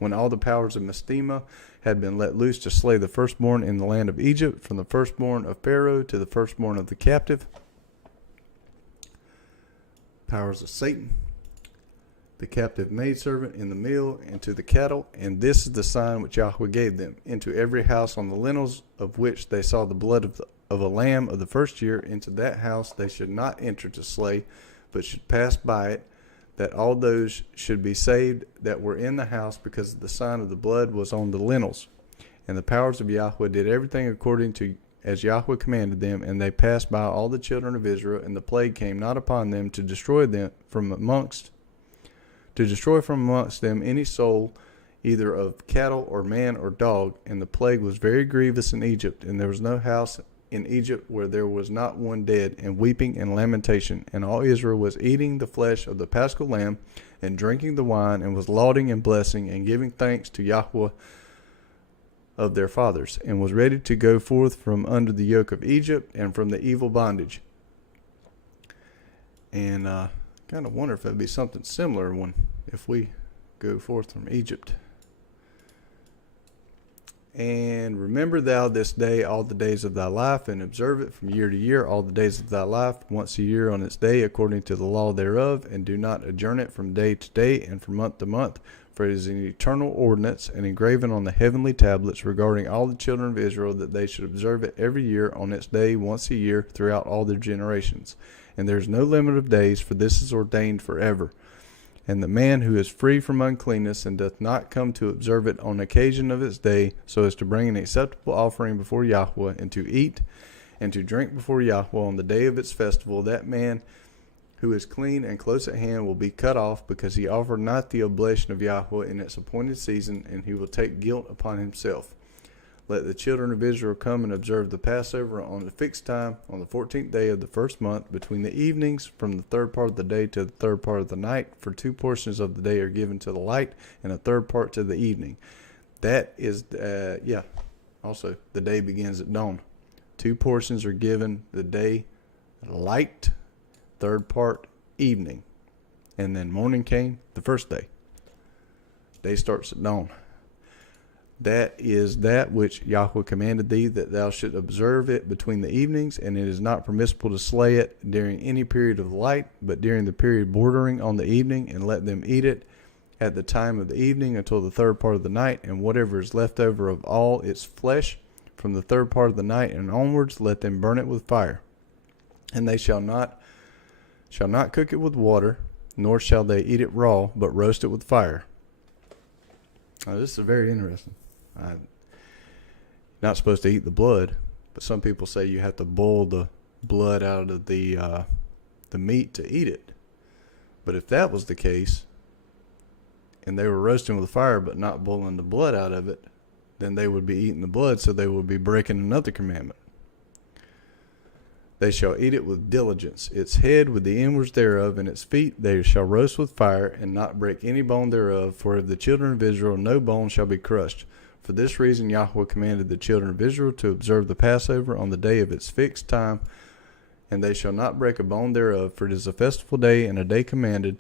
when all the powers of Mastema had been let loose to slay the firstborn in the land of Egypt, from the firstborn of Pharaoh to the firstborn of the captive. Powers of Satan, the captive maidservant in the mill, and to the cattle. And this is the sign which Yahweh gave them. Into every house on the lintels of which they saw the blood of a lamb of the first year, into that house they should not enter to slay, but should pass by it, that all those should be saved that were in the house, because the sign of the blood was on the lintels. And the powers of Yahweh did everything according to as Yahweh commanded them, and they passed by all the children of Israel, and the plague came not upon them to destroy from amongst them any soul, either of cattle or man or dog. And the plague was very grievous in Egypt, and there was no house in Egypt where there was not one dead, and weeping and lamentation. And all Israel was eating the flesh of the paschal lamb, and drinking the wine, and was lauding and blessing, and giving thanks to Yahweh of their fathers, and was ready to go forth from under the yoke of Egypt, and from the evil bondage. And kind of wonder if that'd be something similar if we go forth from Egypt. And remember thou this day all the days of thy life, and observe it from year to year all the days of thy life, once a year on its day, according to the law thereof, and do not adjourn it from day to day and from month to month, for it is an eternal ordinance, and engraven on the heavenly tablets regarding all the children of Israel, that they should observe it every year on its day once a year throughout all their generations. And there is no limit of days, for this is ordained forever. And the man who is free from uncleanness, and doth not come to observe it on occasion of its day, so as to bring an acceptable offering before Yahweh, and to eat and to drink before Yahweh on the day of its festival, that man who is clean and close at hand will be cut off, because he offered not the oblation of Yahweh in its appointed season, and he will take guilt upon himself. Let the children of Israel come and observe the Passover on the fixed time, on the 14th day of the first month, between the evenings from the third part of the day to the third part of the night. For 2 portions of the day are given to the light, and a third part to the evening. That is, also the day begins at dawn. 2 portions are given the day light, third part evening. And then morning came the first day. Day starts at dawn. That is that which Yahweh commanded thee, that thou should observe it between the evenings, and it is not permissible to slay it during any period of the light, but during the period bordering on the evening, and let them eat it at the time of the evening until the third part of the night, and whatever is left over of all its flesh from the third part of the night and onwards, let them burn it with fire. And they shall not cook it with water, nor shall they eat it raw, but roast it with fire. Now, this is very interesting. Not supposed to eat the blood, but some people say you have to boil the blood out of the meat to eat it. But if that was the case, and they were roasting with fire but not boiling the blood out of it, then they would be eating the blood, so they would be breaking another commandment. They shall eat it with diligence, its head with the inwards thereof, and its feet they shall roast with fire, and not break any bone thereof. For of the children of Israel no bone shall be crushed. For this reason Yahweh commanded the children of Israel to observe the Passover on the day of its fixed time, and they shall not break a bone thereof, for it is a festival day and a day commanded.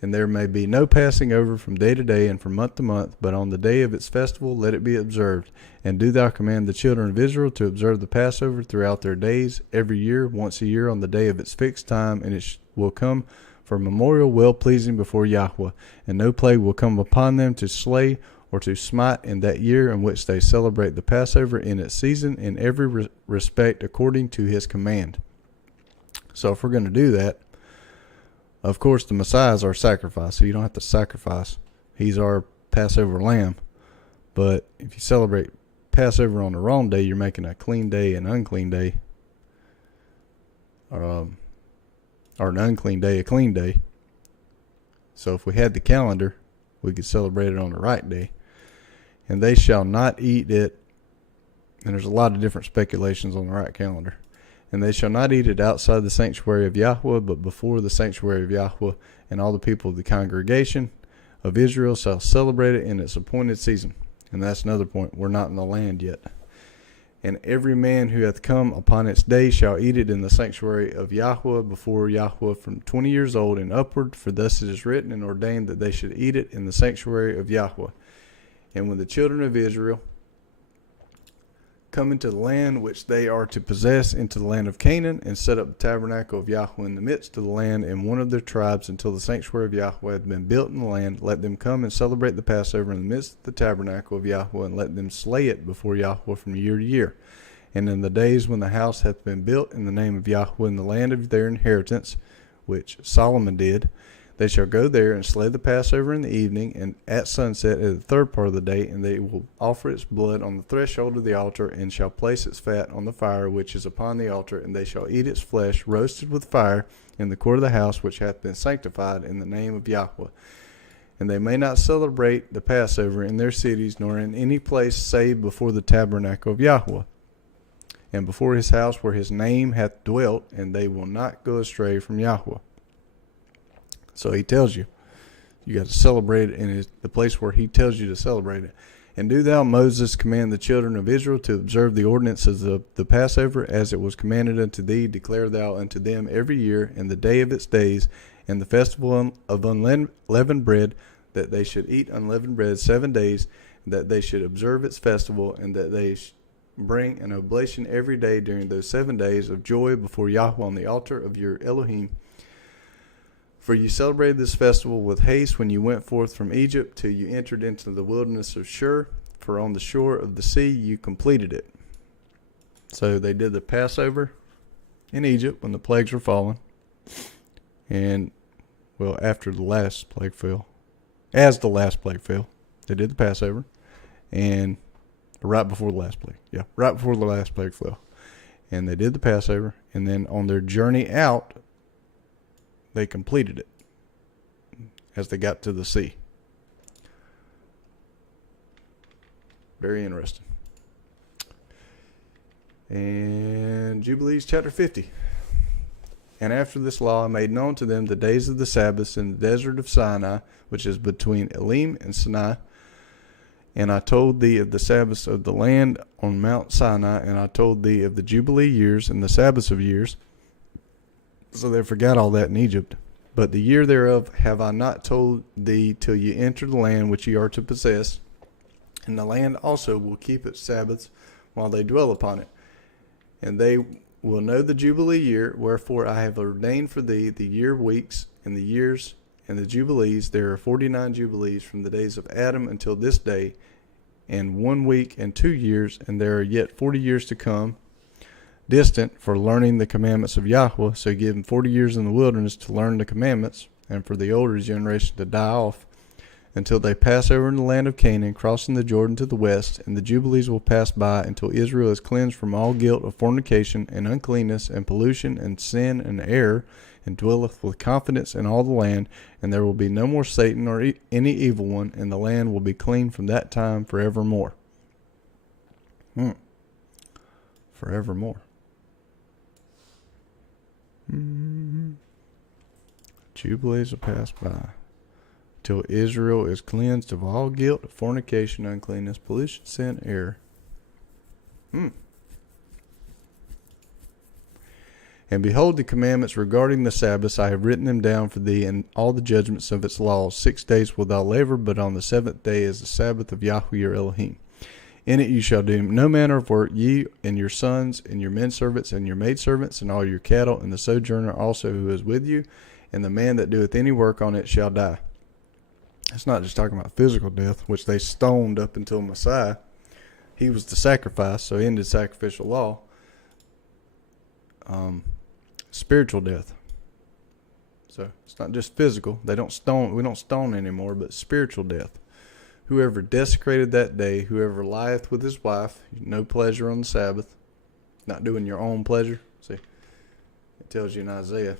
And there may be no passing over from day to day and from month to month, but on the day of its festival let it be observed. And do thou command the children of Israel to observe the Passover throughout their days, every year, once a year, on the day of its fixed time, and it will come for a memorial well-pleasing before Yahweh. And no plague will come upon them to slay or to smite in that year in which they celebrate the Passover in its season, in every respect according to his command. So if we're going to do that, of course, the Messiah is our sacrifice, so you don't have to sacrifice. He's our Passover lamb. But if you celebrate Passover on the wrong day, you're making a clean day an unclean day. Or an unclean day a clean day. So if we had the calendar, we could celebrate it on the right day. And they shall not eat it. And there's a lot of different speculations on the right calendar. And they shall not eat it outside the sanctuary of Yahweh, but before the sanctuary of Yahweh, and all the people of the congregation of Israel shall celebrate it in its appointed season. And that's another point. We're not in the land yet. And every man who hath come upon its day shall eat it in the sanctuary of Yahweh before Yahweh from 20 years old and upward, for thus it is written and ordained that they should eat it in the sanctuary of Yahweh. And when the children of Israel come into the land which they are to possess, into the land of Canaan, and set up the tabernacle of Yahweh in the midst of the land in one of their tribes, until the sanctuary of Yahweh had been built in the land, let them come and celebrate the Passover in the midst of the tabernacle of Yahweh, and let them slay it before Yahweh from year to year. And in the days when the house hath been built in the name of Yahweh in the land of their inheritance, which Solomon did, they shall go there and slay the Passover in the evening, and at sunset at the third part of the day, and they will offer its blood on the threshold of the altar, and shall place its fat on the fire which is upon the altar, and they shall eat its flesh roasted with fire in the court of the house which hath been sanctified in the name of Yahweh. And they may not celebrate the Passover in their cities, nor in any place save before the tabernacle of Yahweh, and before his house where his name hath dwelt, and they will not go astray from Yahweh. So he tells you, you got to celebrate it in the place where he tells you to celebrate it. And do thou, Moses, command the children of Israel to observe the ordinances of the Passover as it was commanded unto thee. Declare thou unto them every year in the day of its days, and the festival of unleavened bread, that they should eat unleavened bread 7 days, that they should observe its festival, and that they bring an oblation every day during those 7 days of joy before Yahweh on the altar of your Elohim. For you celebrated this festival with haste when you went forth from Egypt, till you entered into the wilderness of Shur, for on the shore of the sea you completed it. So they did the Passover in Egypt when the plagues were falling. And, well, after the last plague fell. As the last plague fell, they did the Passover. And right before the last plague. Yeah, right before the last plague fell. And they did the Passover. And then on their journey out, they completed it as they got to the sea. Very interesting. And Jubilees chapter 50. And after this law I made known to them the days of the Sabbaths in the desert of Sinai, which is between Elim and Sinai. And I told thee of the Sabbaths of the land on Mt.Sanai, and I told thee of the Jubilee years and the Sabbaths of years. So they forgot all that in Egypt. But the year thereof have I not told thee, till ye enter the land which ye are to possess. And the land also will keep its Sabbaths while they dwell upon it. And they will know the Jubilee year, wherefore I have ordained for thee the year weeks and the years and the Jubilees. There are 49 Jubilees from the days of Adam until this day, and 1 week and 2 years, and there are yet 40 years to come, distant, for learning the commandments of Yahweh. So give them 40 years in the wilderness to learn the commandments, and for the older generation to die off, until they pass over in the land of Canaan, crossing the Jordan to the west. And the Jubilees will pass by until Israel is cleansed from all guilt of fornication and uncleanness and pollution and sin and error, and dwelleth with confidence in all the land. And there will be no more Satan or any evil one, and the land will be clean from that time forevermore. Forevermore. Jubilees will pass by, till Israel is cleansed of all guilt of fornication, uncleanness, pollution, sin, error. And behold, the commandments regarding the Sabbaths, I have written them down for thee, and all the judgments of its laws. 6 days wilt thou labor, but on the 7th day is the Sabbath of Yahweh your Elohim. In it you shall do no manner of work, ye and your sons, and your menservants, and your maidservants, and all your cattle, and the sojourner also who is with you, and the man that doeth any work on it shall die. It's not just talking about physical death, which they stoned up until Messiah. He was the sacrifice, so he ended sacrificial law. Spiritual death. So it's not just physical. We don't stone anymore, but spiritual death. Whoever desecrated that day, whoever lieth with his wife, no pleasure on the Sabbath, not doing your own pleasure. See, it tells you in Isaiah,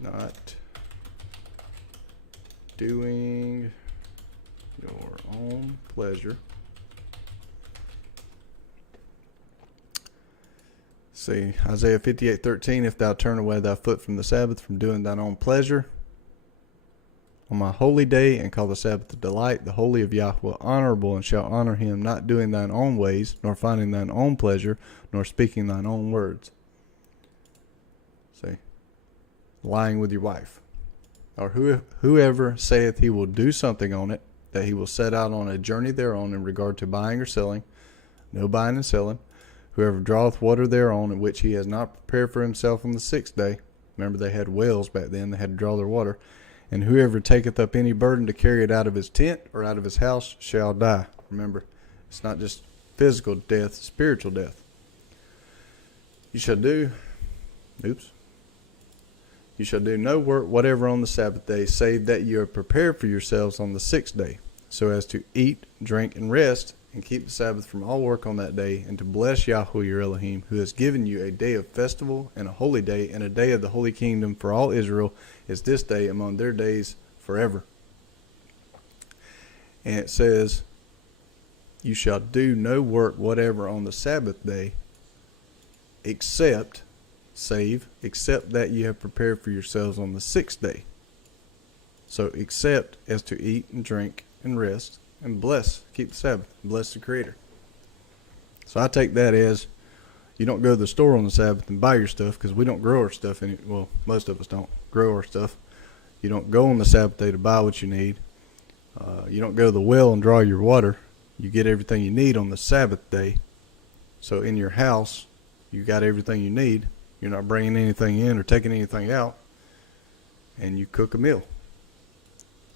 not doing your own pleasure. See, Isaiah 58:13, if thou turn away thy foot from the Sabbath, from doing thine own pleasure, on my holy day, and call the Sabbath a delight, the holy of Yahweh honorable, and shall honor him, not doing thine own ways, nor finding thine own pleasure, nor speaking thine own words. See, lying with your wife. Or whoever saith he will do something on it, that he will set out on a journey thereon in regard to buying or selling, no buying and selling. Whoever draweth water thereon, in which he has not prepared for himself on the 6th day. Remember, they had wells back then. They had to draw their water. And whoever taketh up any burden to carry it out of his tent or out of his house shall die. Remember, it's not just physical death, spiritual death. You shall do no work whatever on the Sabbath day, save that you are prepared for yourselves on the 6th day, so as to eat, drink, and rest, and keep the Sabbath from all work on that day, and to bless Yahweh your Elohim, who has given you a day of festival and a holy day, and a day of the holy kingdom for all Israel is this day among their days forever. And it says, you shall do no work whatever on the Sabbath day, except that you have prepared for yourselves on the 6th day. So except as to eat and drink and rest, and keep the Sabbath, bless the Creator. So I take that as you don't go to the store on the Sabbath and buy your stuff, because we don't grow our stuff well, most of us don't grow our stuff. You don't go on the Sabbath day to buy what you need. You don't go to the well and draw your water. You get everything you need on the Sabbath day. So in your house, you got everything you need. You're not bringing anything in or taking anything out, and you cook a meal.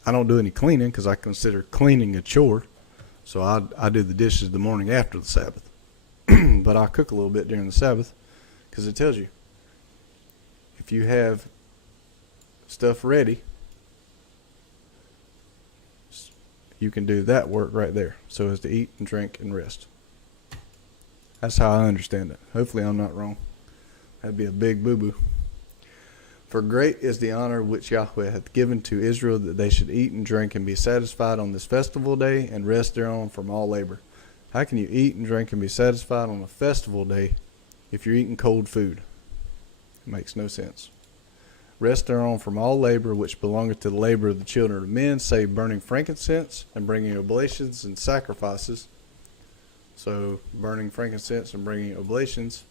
I don't do any cleaning because I consider cleaning a chore. So I do the dishes the morning after the Sabbath. But I cook a little bit during the Sabbath because it tells you, if you have stuff ready, you can do that work right there, so as to eat and drink and rest. That's how I understand it. Hopefully I'm not wrong. That'd be a big boo-boo. For great is the honor which Yahweh hath given to Israel, that they should eat and drink and be satisfied on this festival day, and rest thereon from all labor. How can you eat and drink and be satisfied on a festival day if you're eating cold food? It makes no sense. Rest thereon from all labor which belongeth to the labor of the children of men, save burning frankincense and bringing oblations and sacrifices. So burning frankincense and bringing oblations,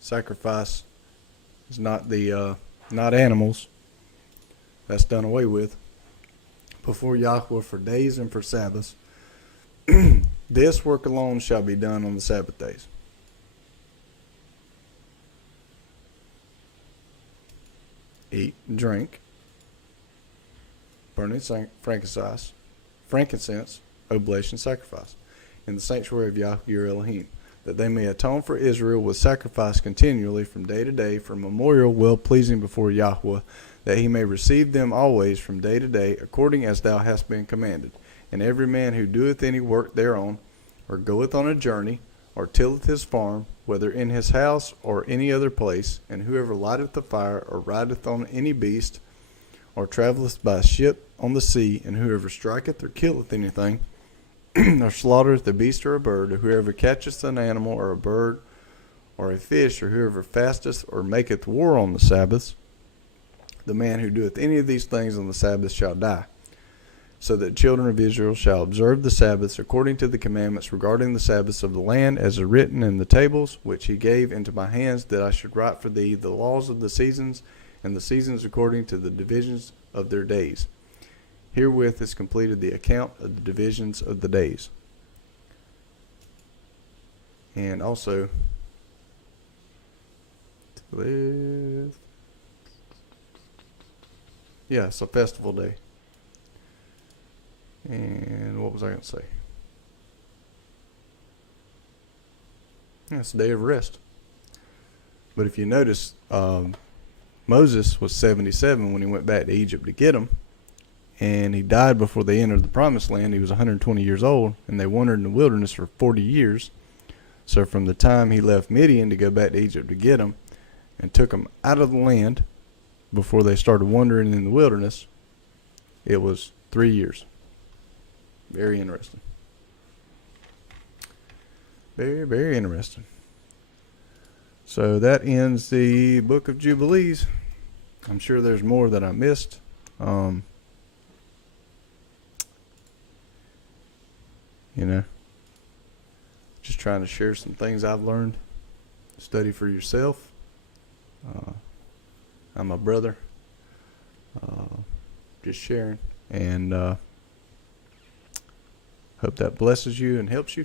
sacrifice is not animals. That's done away with. Before Yahweh for days and for Sabbaths. This work alone shall be done on the Sabbath days. Eat and drink, burning frankincense, oblation, sacrifice, in the sanctuary of Yahweh your Elohim, that they may atone for Israel with sacrifice continually from day to day, for memorial well-pleasing before Yahweh, that he may receive them always from day to day, according as thou hast been commanded. And every man who doeth any work thereon, or goeth on a journey, or tilleth his farm, whether in his house or any other place, and whoever lighteth the fire, or rideth on any beast, or travelleth by ship on the sea, and whoever striketh or killeth anything, or slaughtereth a beast or a bird, or whoever catcheth an animal or a bird, or a fish, or whoever fasteth or maketh war on the Sabbaths, the man who doeth any of these things on the Sabbath shall die. So that children of Israel shall observe the Sabbaths according to the commandments regarding the Sabbaths of the land, as are written in the tables, which he gave into my hands, that I should write for thee the laws of the seasons, and the seasons according to the divisions of their days. Herewith is completed the account of the divisions of the days. And also, it's a festival day. And what was I going to say? It's a day of rest. But if you notice, Moses was 77 when he went back to Egypt to get them. And he died before they entered the promised land. He was 120 years old, and they wandered in the wilderness for 40 years. So from the time he left Midian to go back to Egypt to get them, and took them out of the land before they started wandering in the wilderness, it was 3 years. Very interesting. Very, very interesting. So that ends the book of Jubilees. I'm sure there's more that I missed. Just trying to share some things I've learned. Study for yourself. I'm a brother. Just sharing. And hope that blesses you and helps you.